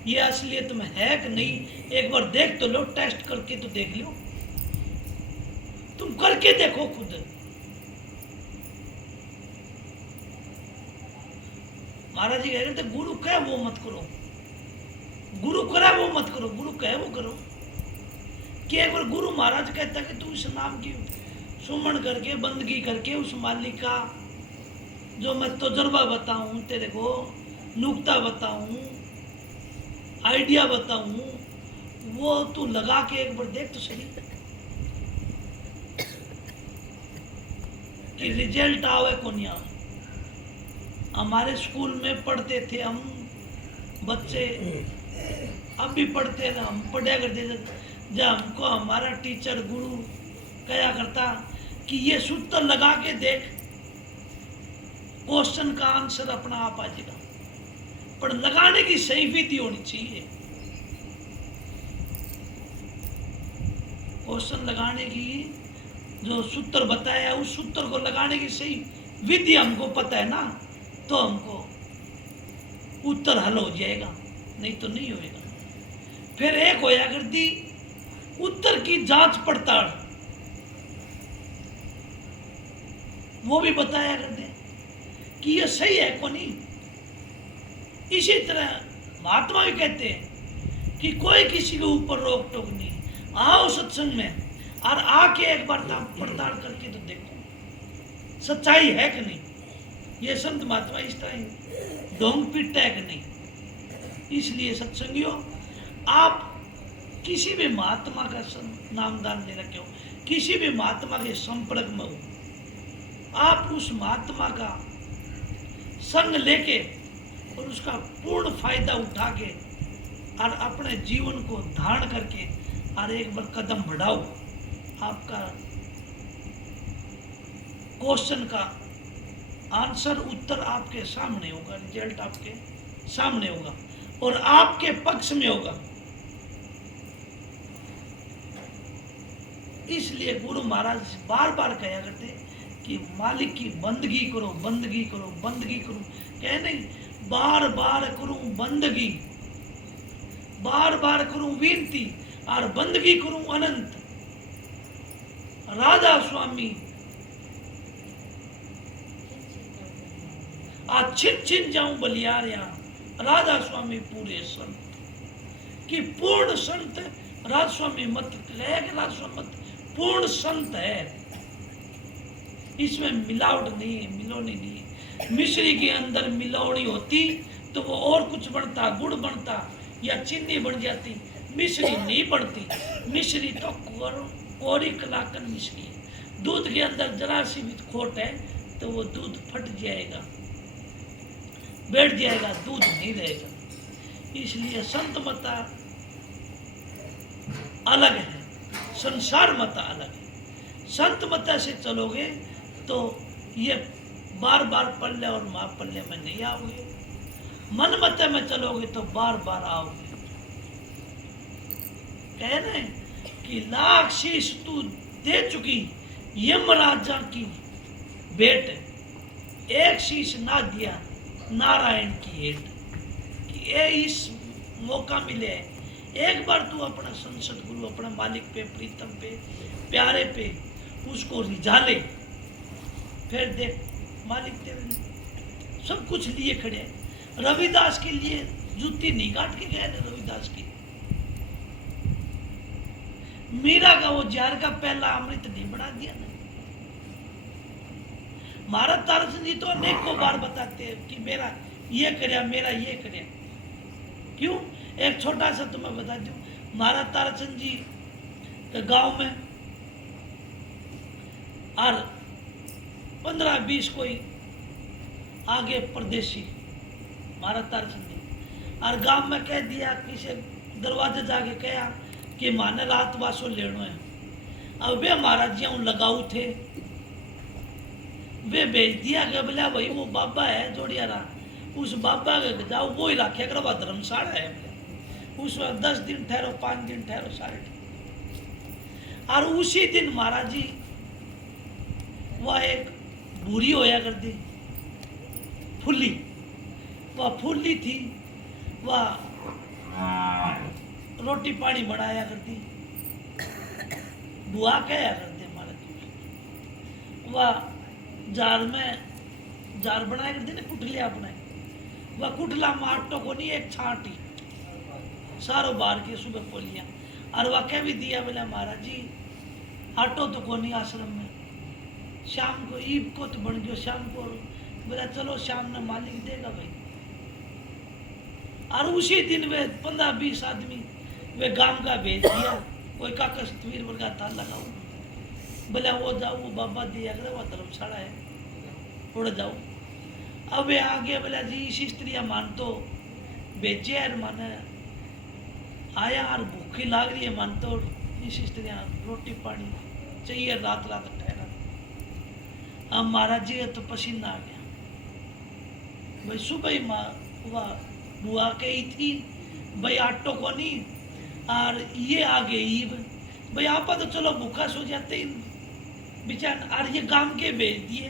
ये असलियत में है कि नहीं, एक बार देख तो लो, टेस्ट करके तो देख लो, तुम करके देखो खुद। महाराज जी कह रहे थे गुरु कहे वो मत करो, गुरु करे वो मत करो, गुरु कहे वो करो। कि एक बार गुरु महाराज कहता कि तू इस नाम की सुमन करके बंदगी करके उस मालिक का जो मैं तजुर्बा बताऊं तेरे को, नुक्ता बताऊं, आइडिया बताऊं, वो तू लगा के एक बार देख तो सही कि रिजल्ट आवे को नहीं आवे। हमारे स्कूल में पढ़ते थे हम बच्चे, अब भी पढ़ते ना, हम पढ़ा करते थे। जब हमको हमारा टीचर गुरु कहा करता कि ये सूत्र लगा के देख, क्वेश्चन का आंसर अपना आप आ जाएगा, पर लगाने की सही विधि होनी चाहिए। क्वेश्चन लगाने की जो सूत्र बताया, उस सूत्र को लगाने की सही विधि हमको पता है ना, तो हमको उत्तर हल हो जाएगा, नहीं तो नहीं होएगा। फिर एक होया करती उत्तर की जांच पड़ताल, वो भी बताया करते कि ये सही है को नहीं। इसी तरह महात्मा भी कहते हैं कि कोई किसी के ऊपर रोक टोक नहीं, आओ सत्संग में और आके एक बार पड़ताल करके तो देखो सच्चाई है कि नहीं। ये संत महात्मा इस तरह ढोंग पीटता है कि नहीं। इसलिए सत्संगियों, आप किसी भी महात्मा का नामदान ले रखे हो, किसी भी महात्मा के संपर्क में हो, आप उस महात्मा का संग लेके और उसका पूर्ण फायदा उठा के और अपने जीवन को धारण करके और एक बार कदम बढ़ाओ। आपका क्वेश्चन का आंसर, उत्तर आपके सामने होगा, रिजल्ट आपके सामने होगा और आपके पक्ष में होगा। इसलिए गुरु महाराज बार बार कहा करते कि मालिक की बंदगी करो, बंदगी करो, बंदगी करो। कह नहीं, बार बार करूं बंदगी, बार बार करूं विनती और बंदगी करूं अनंत। राधा स्वामी आज छिन छिन जाऊं बलियारिया, राधा स्वामी पूरे संत कि पूर्ण संत राधा स्वामी मत कहे कि राधा स्वामी मत पूर्ण संत है। इसमें मिलावट नहीं है, मिलोनी नहीं है। मिश्री के अंदर मिलावड़ी होती तो वो और कुछ बनता, गुड़ बनता या चीनी बन जाती, मिश्री नहीं बनती। मिश्री तो कोरी कलाकन मिश्री है। दूध के अंदर जरा सी भी खोट है तो वो दूध फट जाएगा, बैठ जाएगा, दूध नहीं रहेगा। इसलिए संत मता अलग है, संसार मता अलग है। संत मता से चलोगे तो ये बार बार पल्ले और माँ पल्ले में नहीं आओगे। मन मते में चलोगे तो बार बार आओगे। कहने कि लाख शीश तू दे चुकी यमराजा की भेंट, एक शीश ना दिया नारायण की हेट। कि ये इस मौका मिले, एक बार तू अपना संसद गुरु, अपने मालिक पे, प्रीतम पे, प्यारे पे उसको रिझा ले, फिर देख मालिक तेरे सब कुछ लिए खड़े। रविदास के लिए जूती नहीं काट के गए रविदास की। मीरा का वो जार का पहला अमृत नहीं बना दिया ना। महाराज ताराचंद जी तो अनेक को बार बताते हैं कि मेरा ये कर्या, मेरा ये कर्या। क्यों? एक छोटा सा तुम्हें बता दूं, महाराज ताराचंद जी के गांव में और 15-20 कोई आगे परदेशी महाराज ताराचंद जी और गांव में कह दिया, किसी दरवाजे जाके कहा कि माने रात वासो लेनो है। अब वे महाराज जी लगाऊ थे, वे भेज दिया कि बोला भाई वो बाबा है जोड़ियारा, उस बाबा के जाओ, वो ही रखे कर धर्मशाला है, उसमें 10 दिन ठहरो, 5 दिन ठहरो, सारे ठहरो। और उसी दिन महाराज जी वह एक बूढ़ी होया करती फुल्ली, वह फुल्ली थी, वह रोटी पानी बनाया करती, बुआ कहा करते महाराज जी। वह जार बनाया करती ना, कुटलिया बनाए, वह कुटला माटो को नहीं, एक छाटी सारो बार के सुबह खोलिया। और वह कह भी दिया बोला महाराज जी आटो तो को नहीं आश्रम में, शाम को ईब को तो बन गयो, शाम को बोला चलो शाम ने मालिक देगा भाई। और उसी दिन वे 15-20 आदमी वे गांव का भेज दिया, कोई का कस्तवीर वर्गा था लगाओ, बोला वो जाओ, वो बाबा दिया करे, वो धर्मशाला है, उड़ जाओ। अब वे आगे बोला जी इसी स्त्रियाँ मान तो भेजे यार, माने आया और भूखी लाग रही है, मान तो इसी स्त्रियाँ रोटी पानी चाहिए, रात रात ठहरा। अब महाराज जी तो पसीना आ गया, भाई सुबह ही माँ वह बुआ के ही थी भाई आटो को नहीं और ये आ गई भाई आपा तो चलो भूखा सो जाते बेचार और ये गांव के भेज दिए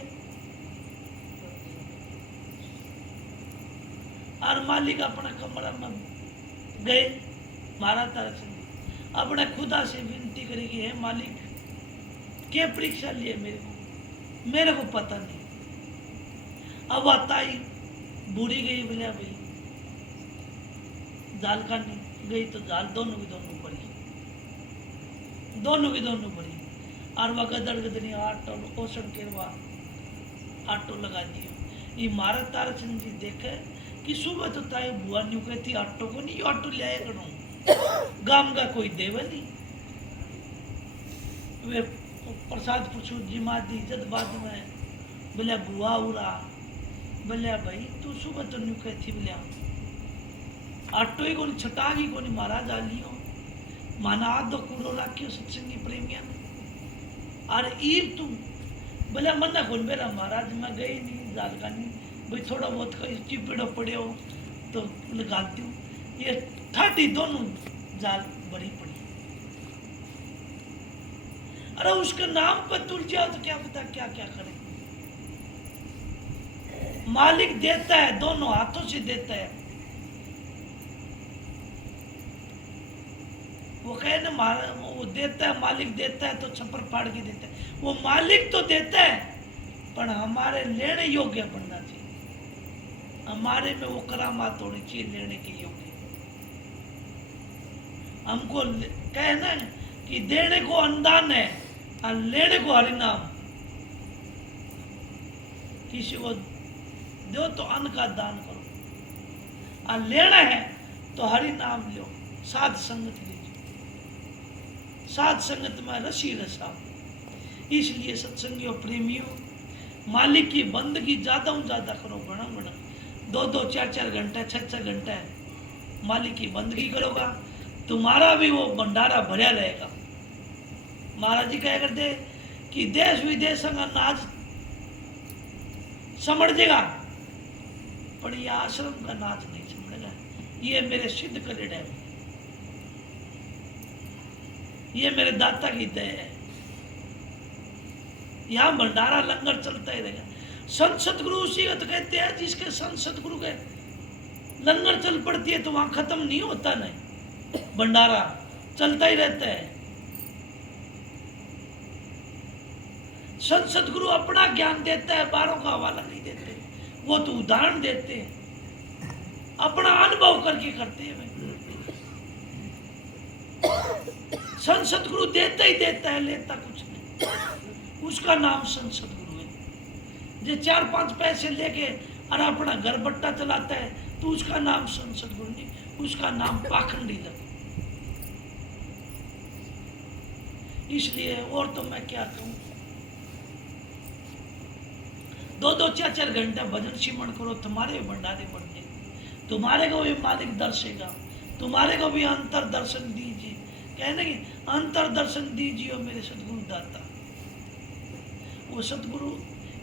और मालिक अपना कमरा में गए महाराज तारा चंद अपने खुदा से विनती करेगी है मालिक क्या परीक्षा लिए मेरे को पता नहीं। अब ताई बूढ़ी गई बोलिया भाई जाल का नहीं गई तो जाल दोनों की दोनों पड़ी और वह गदड़ गदड़ी आटो ओसन केरवा आटो लगा दियो। ये महाराज ताराचंद जी देखे कि सुबह तो ताई बुआ न्यू कहती आटो को नहीं आटो ले आया करो गांव का कोई देवे नहीं। वे प्रसाद पूछो जिमा दी जद बाद में बोले बुआ उरा बोले भाई तू सुबह तो न्यू कहती बोलिया आटो ही कोनी छटागी कोनी महाराज आ लियो माना दो कूड़ो राखियो सत्संगी प्रेमिया ने और ईर तू बोले मना कौन मेरा महाराज मैं गई नहीं जाल का नहीं भाई थोड़ा बहुत कहीं चिपड़ो पड़े हो तो लगाती हूँ ये ठाटी दोनों जाल बड़ी पड़ी। अरे उसके नाम पर तुल जाओ तो क्या पता क्या क्या करे। मालिक देता है दोनों हाथों से देता है। वो कहे ना वो देता है मालिक देता है तो छप्पर फाड़ के देता है। वो मालिक तो देता है पर हमारे लेने योग्य बनना चाहिए। हमारे में वो करामात होनी चाहिए लेने के योग्य। हमको कहे ना कि देने को अनुदान है और लेने को हरिनाम। किसी को दो तो अन्न का दान करो और लेना है तो हरि नाम लो साध संगत लीजिए। साध संगत में रसी रसा। इसलिए सत्संगियों प्रेमियों मालिक की बंदगी ज्यादा ज्यादा करो बड़ा बड़ा 2-2 4-4 घंटे 6-6 घंटे मालिक की बंदगी करोगा तुम्हारा भी वो भंडारा भरा रहेगा। महाराज जी कह करते कि देश विदेश का नाच समझेगा पर ये आश्रम का नाच नहीं समझेगा। ये मेरे सिद्ध करेड़ है ये मेरे दाता की दया है। यहाँ भंडारा लंगर चलता ही रहेगा। संत सतगुरु उसी को तो कहते हैं जिसके संत सतगुरु के लंगर चल पड़ती है तो वहां खत्म नहीं होता नहीं भंडारा चलता ही रहता है। संत सतगुरु अपना ज्ञान देता है बारों का हवाला नहीं देते। वो तो उदाहरण देते हैं अपना अनुभव करके करते हैं। संत सतगुरु देता ही देता है लेता कुछ नहीं। उसका नाम संत सतगुरु है। जो 4-5 पैसे लेके और अपना घर बट्टा चलाता है तो उसका नाम संत सतगुरु नहीं उसका नाम पाखंडी लग। इसलिए और तो मैं क्या कहूँ 2-2 4-4 घंटे भजन सिमरण करो तुम्हारे भंडारे बढ़ जाए। तुम्हारे को भी मालिक दर्शेगा तुम्हारे को भी अंतर दर्शन दीजिए। कहने की अंतर दर्शन दीजिए मेरे सतगुरु दाता। वो सतगुरु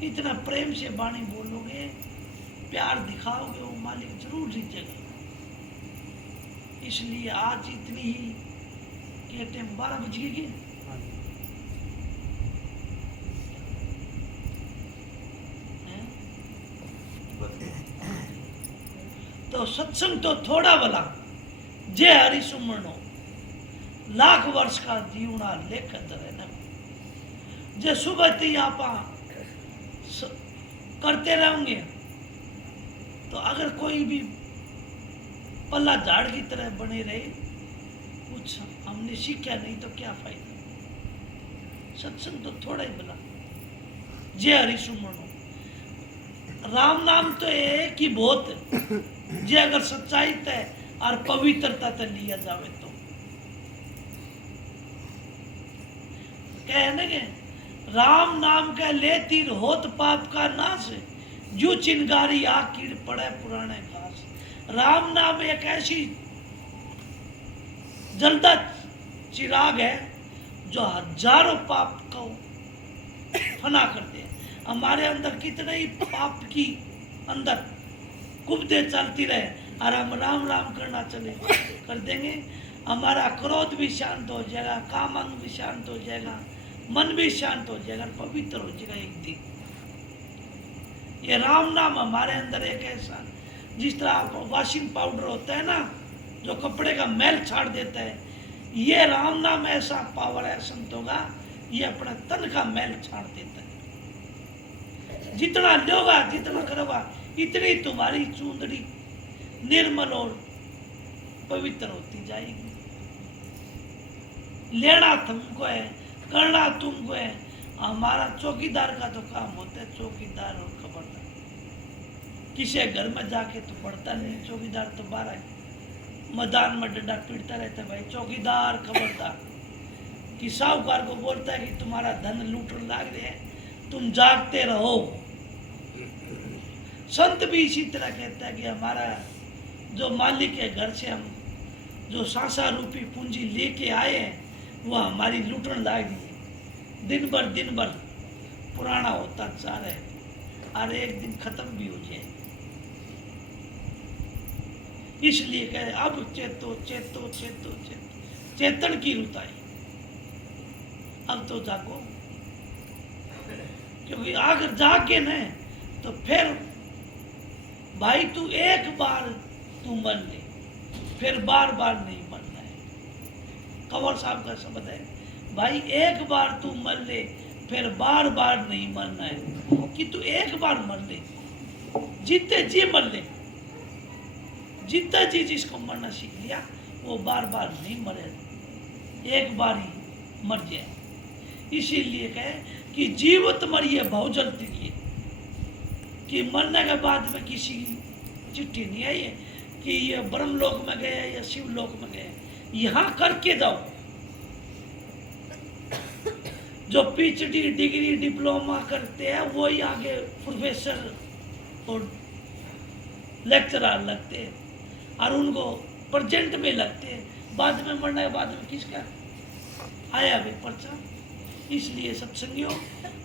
इतना प्रेम से वाणी बोलोगे प्यार दिखाओगे वो मालिक जरूर जीतेगा। इसलिए आज इतनी ही कहते हैं 12 बज गए की तो सत्संग तो थोड़ा भला जे हरि सुमरणो लाख वर्ष का जीवना लेखत रहना। जे सुबह थी आप करते रहोगे तो अगर कोई भी पल्ला झाड़ की तरह बने रहे कुछ हमने सीखा नहीं तो क्या फायदा। सत्संग तो थोड़ा ही भला जे हरि सुमरणो राम नाम तो एक ही बहुत जे अगर सच्चाई तय और पवित्रता तय लिया जावे तो कहने के राम नाम का ले तीर होत पाप का नाश जो चिंगारी आग कीड़ पड़े पुराने घास। राम नाम एक ऐसी जलता चिराग है जो हजारों पाप को फना कर दे। हमारे अंदर कितने ही पाप की अंदर कुब्दे चलती रहे और हम राम राम करना चले कर देंगे, हमारा क्रोध भी शांत हो जाएगा, काम अंग भी शांत हो जाएगा, मन भी शांत हो जाएगा, पवित्र हो जाएगा एक दिन। ये राम नाम हमारे अंदर एक ऐसा, जिस तरह वॉशिंग पाउडर होता है ना जो कपड़े का मैल छाड़ देता है, ये राम नाम ऐसा पावर है संतों का, ये अपने तन का मैल छाड़ देता है। जितना लोगा जितना करोगा इतनी तुम्हारी चूंदड़ी निर्मल और पवित्र होती जाएगी। लेना तुमको है, करना तुमको है। हमारा चौकीदार का तो काम होता है, चौकीदार और खबरदार। किसी घर में जाके तो पड़ता नहीं, चौकीदार तो बाहर है, मैदान में डंडा पीटता रहता है, भाई चौकीदार खबरदार। कि साहूकार को बोलता है कि तुम्हारा धन लूटने लाग रहे हैं, तुम जागते रहो। संत भी इसी तरह कहता है कि हमारा जो मालिक है, घर से हम जो सांसा रूपी पूंजी लेके आए हैं वो हमारी लूटने लाग रही है। दिन भर पुराना होता जा रहा है और एक दिन खत्म भी हो जाए। इसलिए कहे अब चेतो चेतो चेतो चेतो, चेतन की रुत आई, अब तो जागो। क्योंकि अगर जागे न तो फिर भाई तू एक बार तू मर ले, फिर बार बार नहीं मरना है। कंवर साहब का शब्द है, भाई एक बार तू मर ले फिर बार बार नहीं मरना है। कि तू एक बार मर ले, जीते जी मर ले। जितना जी जिसको मरना सीख लिया वो बार बार नहीं मरे, एक बार ही मर जाए। इसीलिए कहे कि जीवत मरिए बहुजल तिरिए, कि मरने के बाद में किसी की चिट्ठी नहीं आई है कि ये ब्रह्मलोक में गए या शिवलोक में गए, यहाँ करके जाओ। जो पीएचडी डिग्री डिप्लोमा करते हैं वही आगे प्रोफेसर और लेक्चरर लगते हैं और उनको प्रेजेंट में लगते हैं। बाद में मरने के बाद में किसका आया भी पर्चा। इसलिए सत्संगियों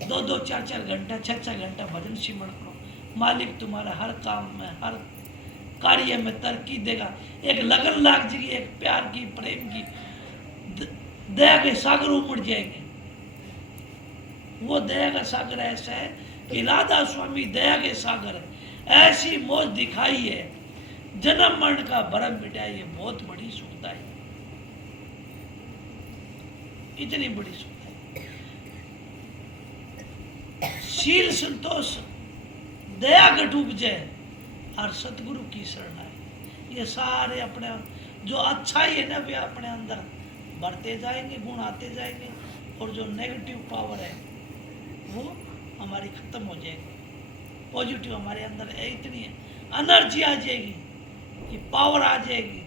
2-2, 4-4 घंटा 6-6 घंटा भजन सिमरण करो, मालिक तुम्हारा हर काम में हर कार्य में तरक्की देगा। एक लगन लाग जाएगी, एक प्यार की प्रेम की दया के सागर उमड़ जाएंगे। वो दया का सागर ऐसा है कि राधा स्वामी दया के सागर है। ऐसी मौज दिखाई है, जन्म मरण का भरम मिटाई है, बहुत बड़ी सुखता है, इतनी बड़ी सुखता है। शील संतोष दया का डूब जाए और सतगुरु की शरण आए, ये सारे अपने जो अच्छा ही है ना वे अपने अंदर बढ़ते जाएंगे, गुण आते जाएंगे, और जो नेगेटिव पावर है वो हमारी खत्म हो जाएगी। पॉजिटिव हमारे अंदर है, इतनी है एनर्जी आ जाएगी कि पावर आ जाएगी।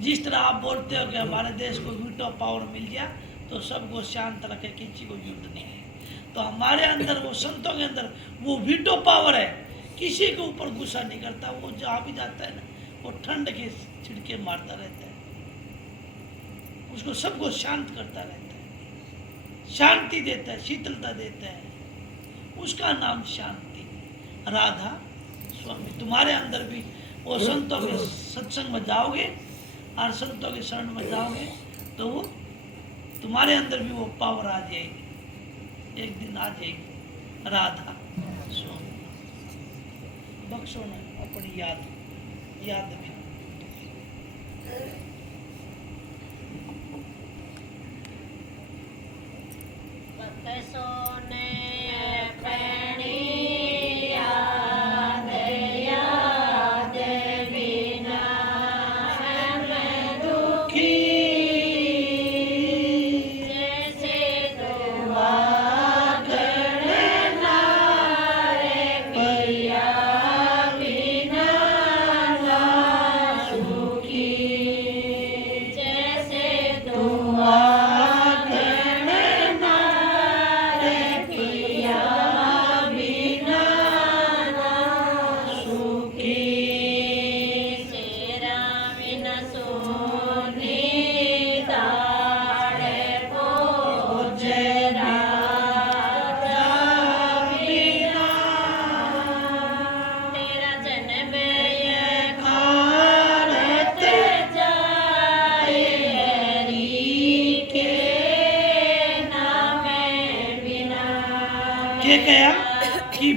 जिस तरह आप बोलते हो कि हमारे देश को वीटो पावर मिल गया तो सबको शांत रखे, किसी को युद्ध नहीं है, तो हमारे अंदर वो संतों के अंदर वो वीटो पावर है। किसी के ऊपर गुस्सा नहीं करता, वो जहाँ भी जाता है ना वो ठंड के छिड़के मारता रहता है, उसको सबको शांत करता रहता है, शांति देता है, शीतलता देता है, उसका नाम शांति। राधा स्वामी तुम्हारे अंदर भी वो संतों के सत्संग में जाओगे और संतों के शरण में जाओगे तो वो तुम्हारे अंदर भी वो पावर आ जाएगी, एक दिन आ जाएगी। राधा स्वामी बख्शो ना अपनी याद में। सोने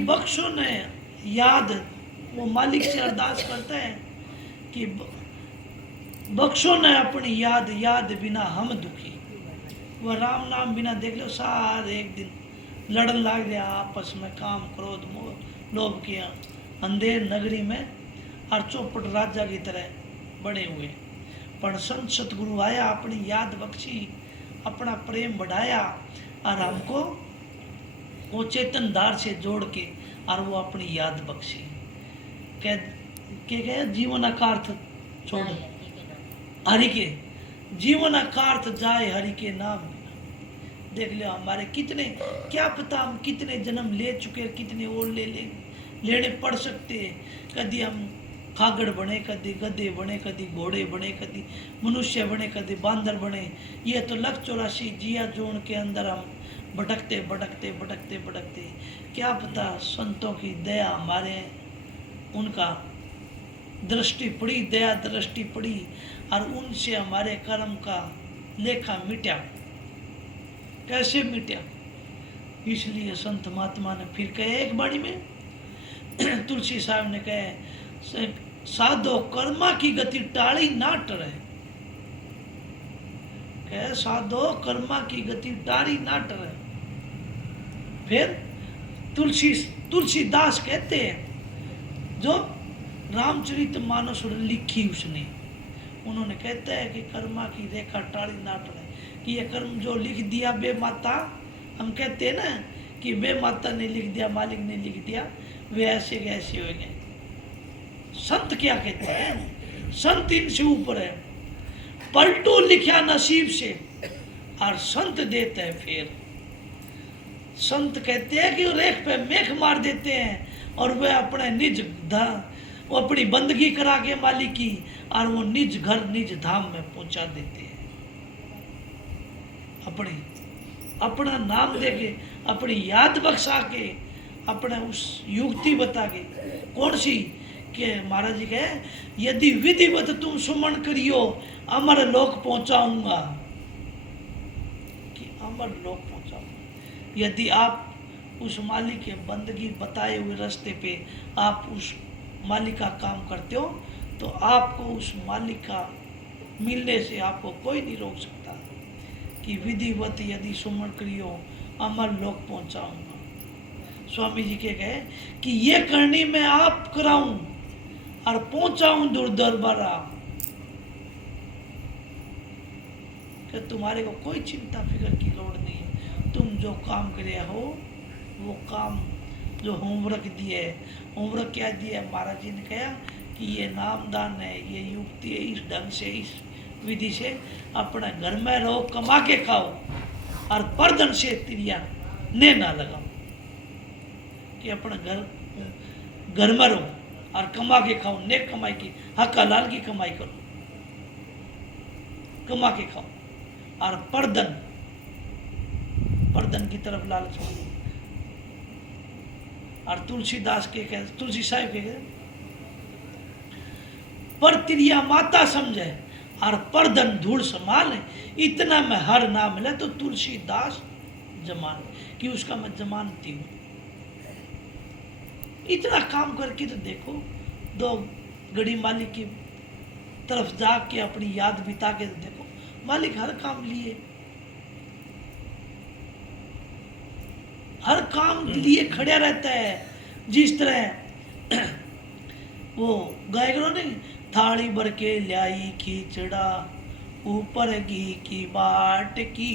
बख्शो ने याद, वो मालिक से अरदास करता है कि बख्शो न अपनी याद, याद बिना हम दुखी। वह राम नाम बिना देख लो सारे एक दिन लड़न लाग गया आपस में, काम क्रोध मोह लोभ के अंधेर नगरी में और चौपट राजा की तरह बने हुए। पर संत सतगुरु आया, अपनी याद बख्शी, अपना प्रेम बढ़ाया और हमको वो चेतन धार से जोड़ के और वो अपनी याद बख्शी। कह जीवन का अर्थ छोड़ हरि के, जीवन का अर्थ जाए हरि के नाम। देख लो हमारे कितने, क्या पता हम कितने जन्म ले चुके हैं, कितने और लेने पड़ सकते हैं। कभी हम खागड़ बने, कभी गधे बने, कभी घोड़े बने, कभी मनुष्य बने, कभी बांदर बने। ये तो 184 जिया जोन के अंदर हम भटकते भटकते भटकते भटकते, क्या पता संतों की दया हमारे, उनका दृष्टि पड़ी, दया दृष्टि पड़ी और उनसे हमारे कर्म का लेखा मिटा। कैसे मिटा? इसलिए संत महात्मा ने फिर कहे एक बाणी में, तुलसी साहब ने कहे, साधो कर्मा की गति टाड़ी ना टरे। कहे साधो कर्मा की गति टाड़ी ना टरे। फिर तुलसीदास कहते हैं, जो रामचरित मानस लिखी उसने, उन्होंने कहता है कि कर्मा की रेखा टाड़ी ना टरे, कि ये कर्म जो लिख दिया बे माता, हम कहते हैं ना कि बे माता ने लिख दिया, मालिक ने लिख दिया, वे ऐसे के ऐसे हो गए। संत क्या कहते हैं? संत इनसे ऊपर है, पलटू लिखा नसीब से और संत देते हैं फेर। संत कहते हैं कि रेख पे मेख मार देते हैं और वे अपने निज वो अपनी बंदगी करा के मालिक की और वो निज घर निज धाम में पहुंचा देते हैं। अपना नाम दे के, अपनी याद बख्शा के, अपने उस युक्ति बता के। कौन सी? के महाराज जी कहे, यदि विधिवत तुम सुमन करियो अमर लोक पहुंचाऊंगा, कि अमर लोक पहुंचाऊंगा। यदि आप उस मालिक के बंदगी बताए हुए रास्ते पे आप उस मालिक का काम करते हो, तो आपको उस मालिक का मिलने से आपको कोई नहीं रोक सकता। कि विधिवत यदि सुमन करियो अमर लोक पहुंचाऊंगा। स्वामी जी के कहे कि ये करनी मैं आप कराऊं और पहुंचाऊं दूर दरबारा, कि तुम्हारे को कोई चिंता फिक्र की लोड़ नहीं है। तुम जो काम करे हो वो काम जो होमवर्क दिए, होमवर्क क्या दिया? महाराज जी ने कहा कि ये नामदान है, ये युक्ति है, इस ढंग से, इस विधि से अपने घर में रहो, कमा के खाओ और परधन से तिरिया ने ना लगाओ। कि अपने घर में रहो और कमा के खाओ, नेक कमाई की, हक हलाल की कमाई करो, कमा के खाओ और परधन की तरफ लालच हो। और तुलसीदास के कहे, तुलसी साहिब के कहे, पर तिरिया माता समझे और परधन धूल संभाले, इतना में हर ना मिले तो तुलसीदास जमान, कि उसका मैं जमानती हूं। इतना काम करके तो देखो, 2 घड़ी मालिक की तरफ जाके अपनी याद बिता के तो देखो, मालिक हर काम लिए, हर काम लिए खड़ा रहता है। जिस तरह वो गायकरों ने थाली भर के लाई खिचड़ा, ऊपर घी की बाट की,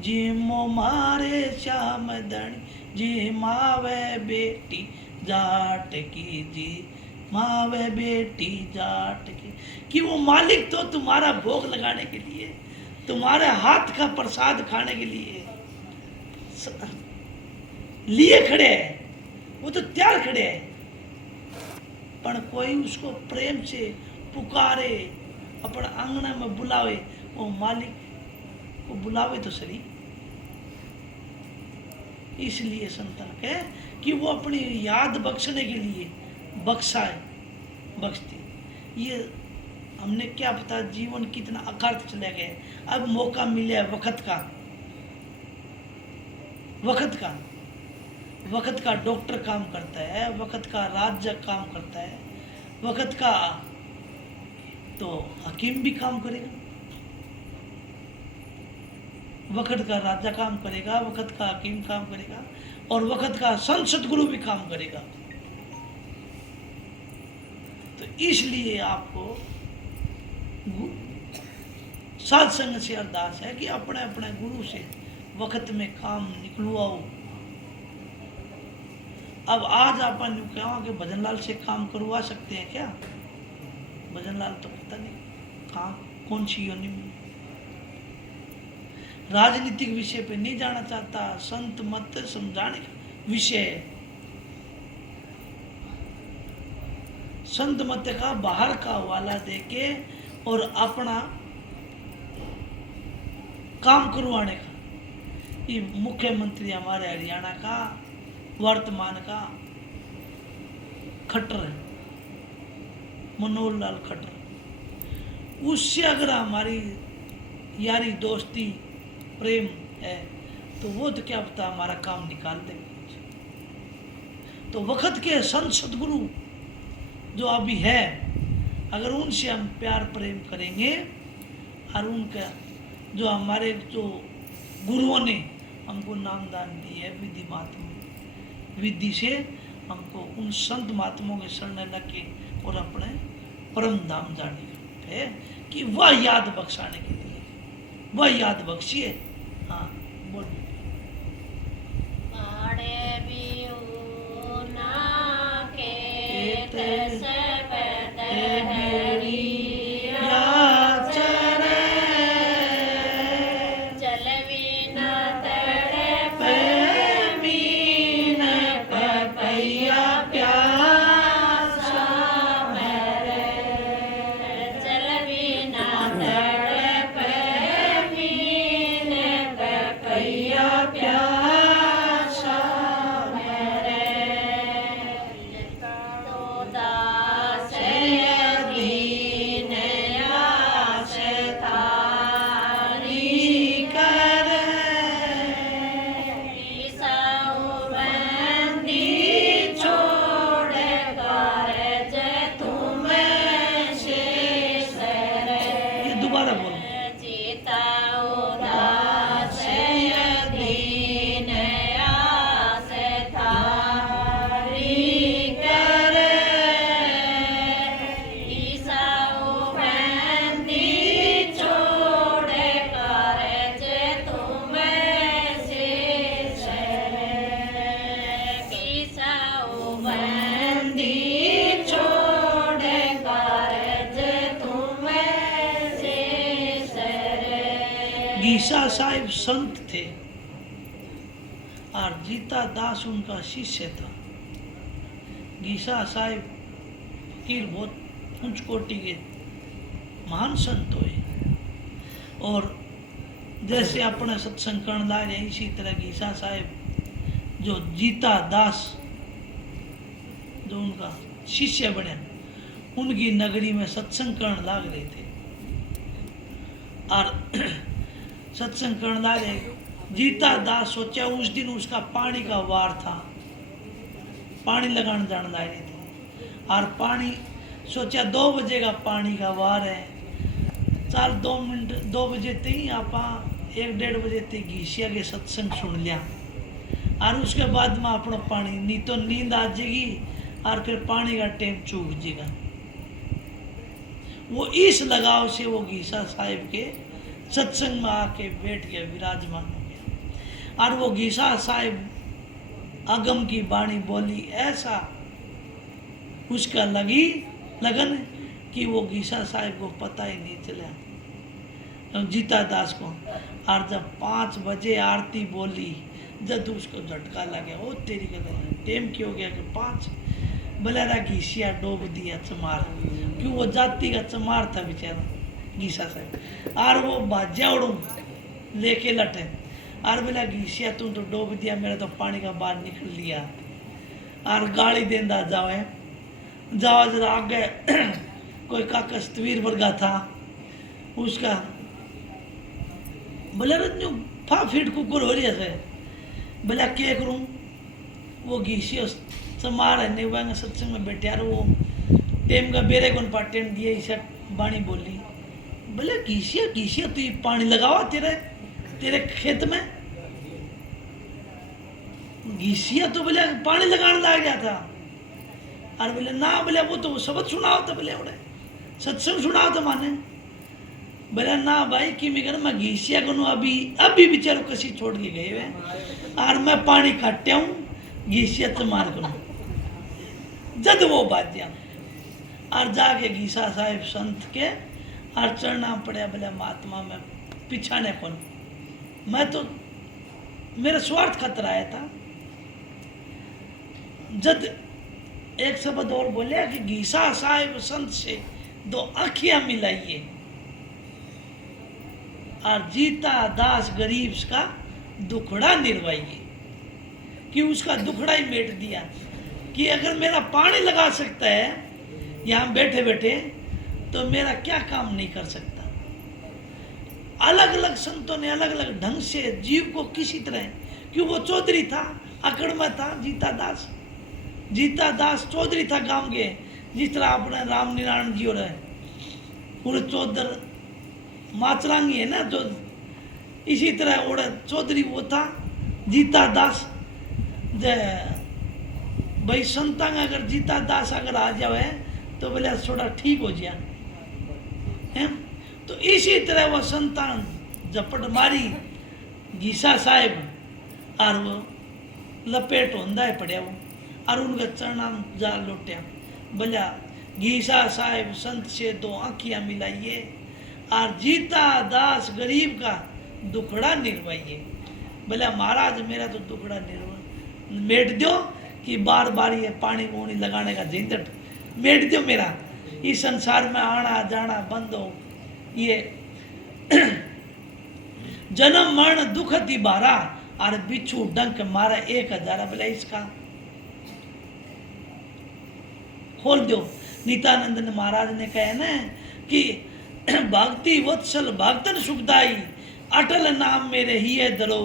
जिमो मारे श्याम धनी, जी मावे बेटी जाट की, जी मावे बेटी जाट की। कि वो मालिक तो तुम्हारा भोग लगाने के लिए, तुम्हारे हाथ का प्रसाद खाने के लिए खड़े हैं, वो तो तैयार खड़े हैं। पर कोई उसको प्रेम से पुकारे, अपने आंगन में बुलावे, वो मालिक को बुलावे तो सही। इसलिए संतन कहे कि वो अपनी याद बख्शने के लिए बख्शती। ये हमने क्या पता जीवन कितना अकार्थ चले गए। अब मौका मिले वक्त का वक्त का डॉक्टर काम करता है, वक्त का राज्य काम करता है, वक्त का तो हकीम भी काम करेगा, वक्त का राजा काम करेगा, वक्त का हकीम काम करेगा और वक्त का संसद गुरु भी काम करेगा। तो इसलिए आपको साध संग से अरदास है कि अपने अपने गुरु से वक्त में काम निकलवाओ। अब आज अपन यूं कहा कि भजनलाल से काम करवा सकते हैं क्या? भजनलाल तो पता नहीं कहाँ कौन सी योनि में। राजनीतिक विषय पे नहीं जाना चाहता, संत मत समझाने का विषय है। संत मत का बाहर का हवाला देके और अपना काम करवाने का। ये मुख्यमंत्री हमारे हरियाणा का वर्तमान का खट्टर है, मनोहर लाल खट्टर। उससे अगर हमारी यारी दोस्ती प्रेम है तो वो तो क्या पता हमारा काम निकाल दे। तो वक्त के संत सदगुरु जो अभी है, अगर उनसे हम प्यार प्रेम करेंगे और उनका जो हमारे जो गुरुओं ने हमको नामदान दी है विधि महात्मा, विधि से हमको उन संत महात्माओं के शरण लग के और अपने परम धाम जाने है कि वह याद बख्शाने के लिए, वह याद बख्शिए। हाँ बोलिए। गीसा साहिब संत थे और जीता दास उनका शिष्य था। गीसा साहिब फकीर बहुत उच्च कोटि के महान संत हुए और जैसे अपने सत्संग करने लाए हैं इसी तरह गीसा साहिब जो जीता दास जो उनका शिष्य बने उनकी नगरी में सत्संग करने लाग रहे थे और सत्संग करने लागे। जीता दास सोचा उस दिन उसका पानी का वार था, पानी लगाने जाने लाए थे और पानी सोचा 2 बजे का पानी का वार है, चल 2 बजे तक आप 1-1.5 बजे तक घीसिया के सत्संग सुन लिया और उसके बाद में अपना पानी नहीं तो नींद आ जाएगी और फिर पानी का टाइम चूक जाएगा। वो इस लगाव से वो गीसा साहिब के सत्संग में आके बैठ के विराजमान हो गया और वो गीसा साहिब अगम की बाणी बोली, ऐसा उसका लगन कि वो गीसा साहिब को पता ही नहीं चला जीता दास को। और जब 5 बजे आरती बोली जब उसको झटका लगा, वो तेरी का टेम क्यों गया कि 5 बलेरा घीसिया डोब दिया चमार, क्यों वो जाति का चमार था बेचारा गीसा साहब। और वो बाजा उड़ू लेके लटे और बोला घीसिया तुम तो डोब दिया, मेरा तो पानी का बाहर निकल लिया और गाली देंदा जाओ जरा आगे। कोई का कस्तवीर वर्गा था उसका बोले रजू फा फीट कुकुर हो रही है बोला क्या करूँ वो घीसियो समार है नेवांग सत्संग में बैठे यार वो टेम का बेरे कौन पाटेन दिए इसे बाणी बोली बोले घीसिया घीसिया तू ये पानी लगावा तेरे तेरे खेत में घीसिया तो बोले पानी लगाने लग गया था और बोले ना बोले वो तो शब्द सुनाओ तो बोले उड़े सत्संग सुनाओ तो माने बोले ना भाई कि मैं घीसिया को अभी अभी बेचारो कसी छोड़ के गए हुए और मैं पानी काटे हूँ घीसिया तो मार करूँ जद वो बाध्या और जाके घीसा साहिब संत के और चढ़ना पड़ा बोले महात्मा में पिछाने कौन मैं तो मेरा स्वार्थ खतरा आया था जद एक शब्द और बोले कि घीसा साहिब संत से 2 आँखियां मिलाइए और जीता दास गरीब का दुखड़ा निर्वाइए कि उसका दुखड़ा ही मेट दिया कि अगर मेरा पानी लगा सकता है यहाँ बैठे बैठे तो मेरा क्या काम नहीं कर सकता। अलग अलग संतों ने अलग अलग ढंग से जीव को किसी तरह क्यों वो चौधरी था अकड़ में था जीता दास चौधरी था गांव के जिस तरह अपने राम नारायण जी और पूरे चौधर माचरांगी है ना जो इसी तरह ओढ़ चौधरी वो था जीता दास भाई संतांग अगर जीता दास अगर आ जाए तो बोले थोड़ा ठीक हो जाए हैं तो इसी तरह वो संतान झपट मारी घीसा साहेब और वो लपेट होंदा है पड़िया वो और उनका चरणा जा लौटिया बोला घीसा साहेब संत से 2 आँखियां मिलाइए और जीता दास गरीब का दुखड़ा निर्वाइए। बोला महाराज मेरा तो दुखड़ा निर्वा मेट दो कि बार बार ये पानी वोनी लगाने का झंझट मेट दो मेरा इस संसार में आना जाना बंद हो ये जन्म मरण दुख दी बारा और बिच्छू डंक मारा 1000 बोला इसका खोल दो। नित्यानंद ने महाराज ने कहा ना कि भक्ति वत्सल भक्तन सुखदाई अटल नाम मेरे ही है दरो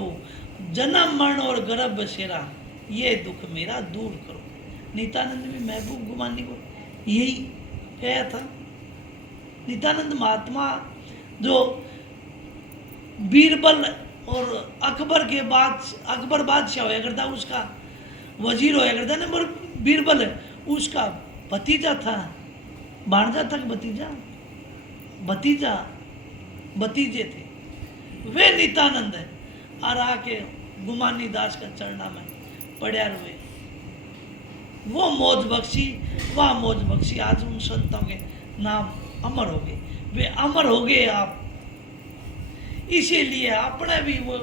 जन्म मरण और गर्भ बसेरा ये दुख मेरा दूर करो। नित्यानंद भी महबूब गुमानी को यही कहा था। नित्यानंद महात्मा जो बीरबल और अकबर के बाद अकबर बादशाह होया करता उसका वजीर होया करता ना बीरबल उसका भतीजा था भांजा तक भतीजे थे वे नित्यानंद है और आके गुमानी दास का चरणा में पड़ा हुए वो मौज बख्शी आज उन संतों के नाम अमर हो गए वे अमर हो गए आप इसीलिए अपने भी वो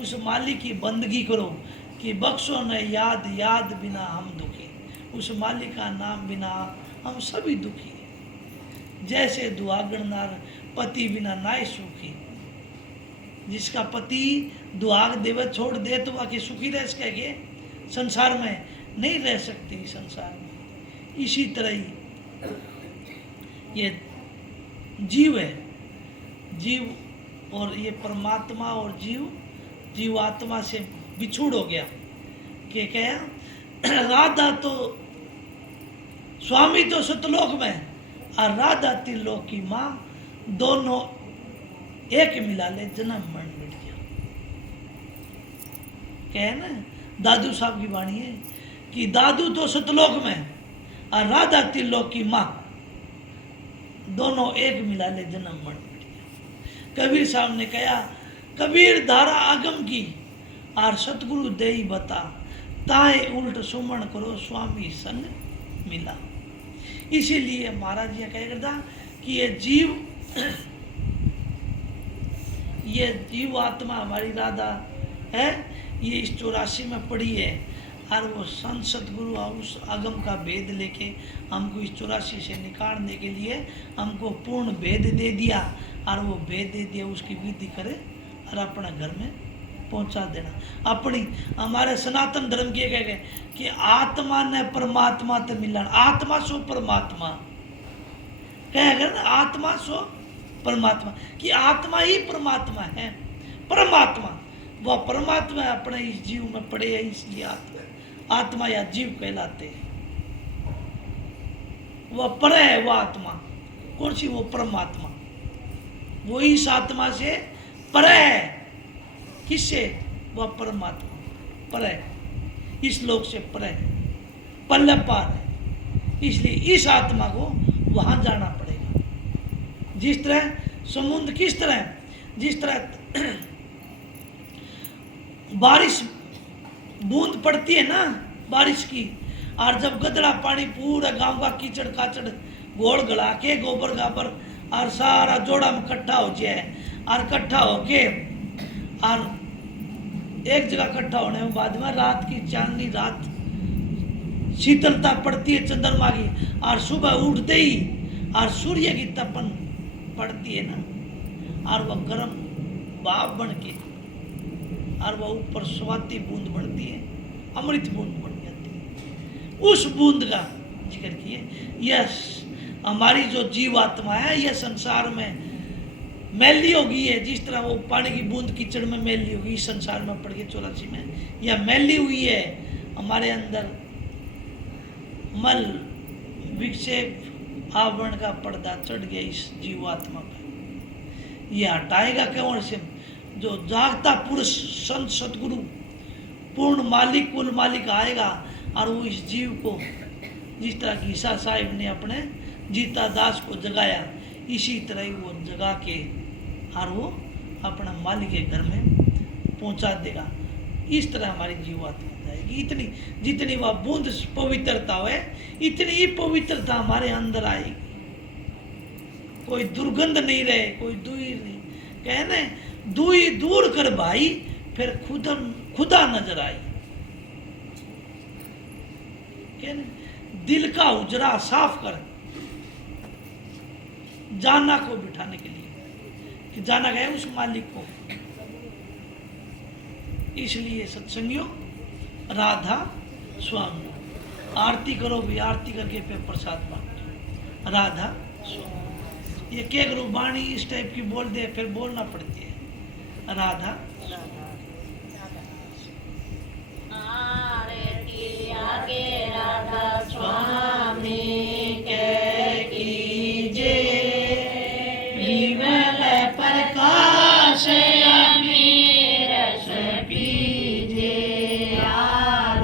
उस मालिक की बंदगी करो कि बख्शो न याद बिना हम दुखी उस मालिक का नाम बिना हम सभी दुखी जैसे दुआगण नार पति बिना नाय सुखी जिसका पति दुआग देवे छोड़ दे तो बाकी सुखी रह सके संसार में नहीं रह सकती संसार में। इसी तरह ही ये जीव है जीव और ये परमात्मा और जीवात्मा से बिछुड़ हो गया कि क्या राधा तो स्वामी तो सतलोक में और राधा त्रिलोक की माँ दोनों एक मिला ले जन्म मरण मिट गया। क्या ना दादू साहब की वाणी है कि दादू तो सतलोक में और राधा त्रिलोक की माँ दोनों एक मिला ले जन्म मरण मिट गया। कबीर साहब ने कहा कबीर धारा आगम की और सतगुरु देई बता ताए उल्ट सुमन करो स्वामी संग मिला। इसीलिए महाराज जी कह करता कि ये जीव आत्मा हमारी राधा है ये इस 84 में पड़ी है और वो संत सतगुरु उस आगम का भेद लेके हमको इस 84 से निकालने के लिए हमको पूर्ण भेद दे दिया और वो भेद दे दिया उसकी विधि करे और अपना घर में पहुंचा देना। अपनी हमारे सनातन धर्म के कह गए कि आत्मा ने परमात्मा ते मिलन आत्मा सो परमात्मा कह गए ना आत्मा सो परमात्मा कि आत्मा ही परमात्मा है। परमात्मा वह परमात्मा अपने इस जीव में पड़े है इसलिए आत्मा या जीव कहलाते हैं। वह पर है, वह आत्मा कौन सी? वो परमात्मा। वो इस आत्मा से पर है। किससे? वह परमात्मा पर है, इस लोक से पर है, पल्ले पार है। इसलिए इस आत्मा को वहां जाना पड़ेगा। जिस तरह समुद्र, किस तरह? जिस तरह बारिश बूंद पड़ती है ना बारिश की, और जब गदड़ा पानी पूरा गांव का कीचड़ काचड़ गोड़ गला के गोबर गाबर और सारा जोड़ा में इकट्ठा हो जाए, और इकट्ठा होके और एक जगह इकट्ठा होने के बाद में रात की चांदनी रात शीतलता पड़ती है चंद्रमा की, और सुबह उठते ही और सूर्य की तपन पड़ती है ना, और वह गर्म भाप बन के और वह ऊपर स्वाति बूंद बढ़ती है, अमृत बूंद बन जाती है। उस बूंद का जिक्र किए। यह हमारी जो जीवात्मा है, यह संसार में मैली होगी है। जिस तरह वो पानी की बूंद कीचड़ में मैली होगी, इस संसार में पड़ के 84 में यह मैली हुई है। हमारे अंदर मल विक्षेप आवरण का पर्दा चढ़ गया इस जीवात्मा पर। यह हटाएगा कौन से? जो जागता पुरुष संत सतगुरु पूर्ण मालिक कुल मालिक आएगा, और वो इस जीव को जिस तरह की ईसा साहिब ने अपने जीता दास को जगाया, इसी तरह ही वो जगा के और वो अपना मालिक के घर में पहुंचा देगा। इस तरह हमारी जीवात्मा जाएगी। इतनी जितनी वह बूंद पवित्रता है, इतनी ही पवित्रता हमारे अंदर आएगी। कोई दुर्गंध नहीं रहे, कोई दुई नहीं। कहने दुई दूर कर भाई, फिर खुदा नजर आई। कहने दिल का उजरा साफ कर, जाना को बिठाने के लिए कि जाना गया उस मालिक को। इसलिए सत्संगियों, राधा स्वामी आरती करो भी, आरती करके फिर प्रसाद बांटो। राधा स्वामी ये क्या करो, वाणी इस टाइप की बोल दे फिर बोलना पड़ती है। राधा स्वामी।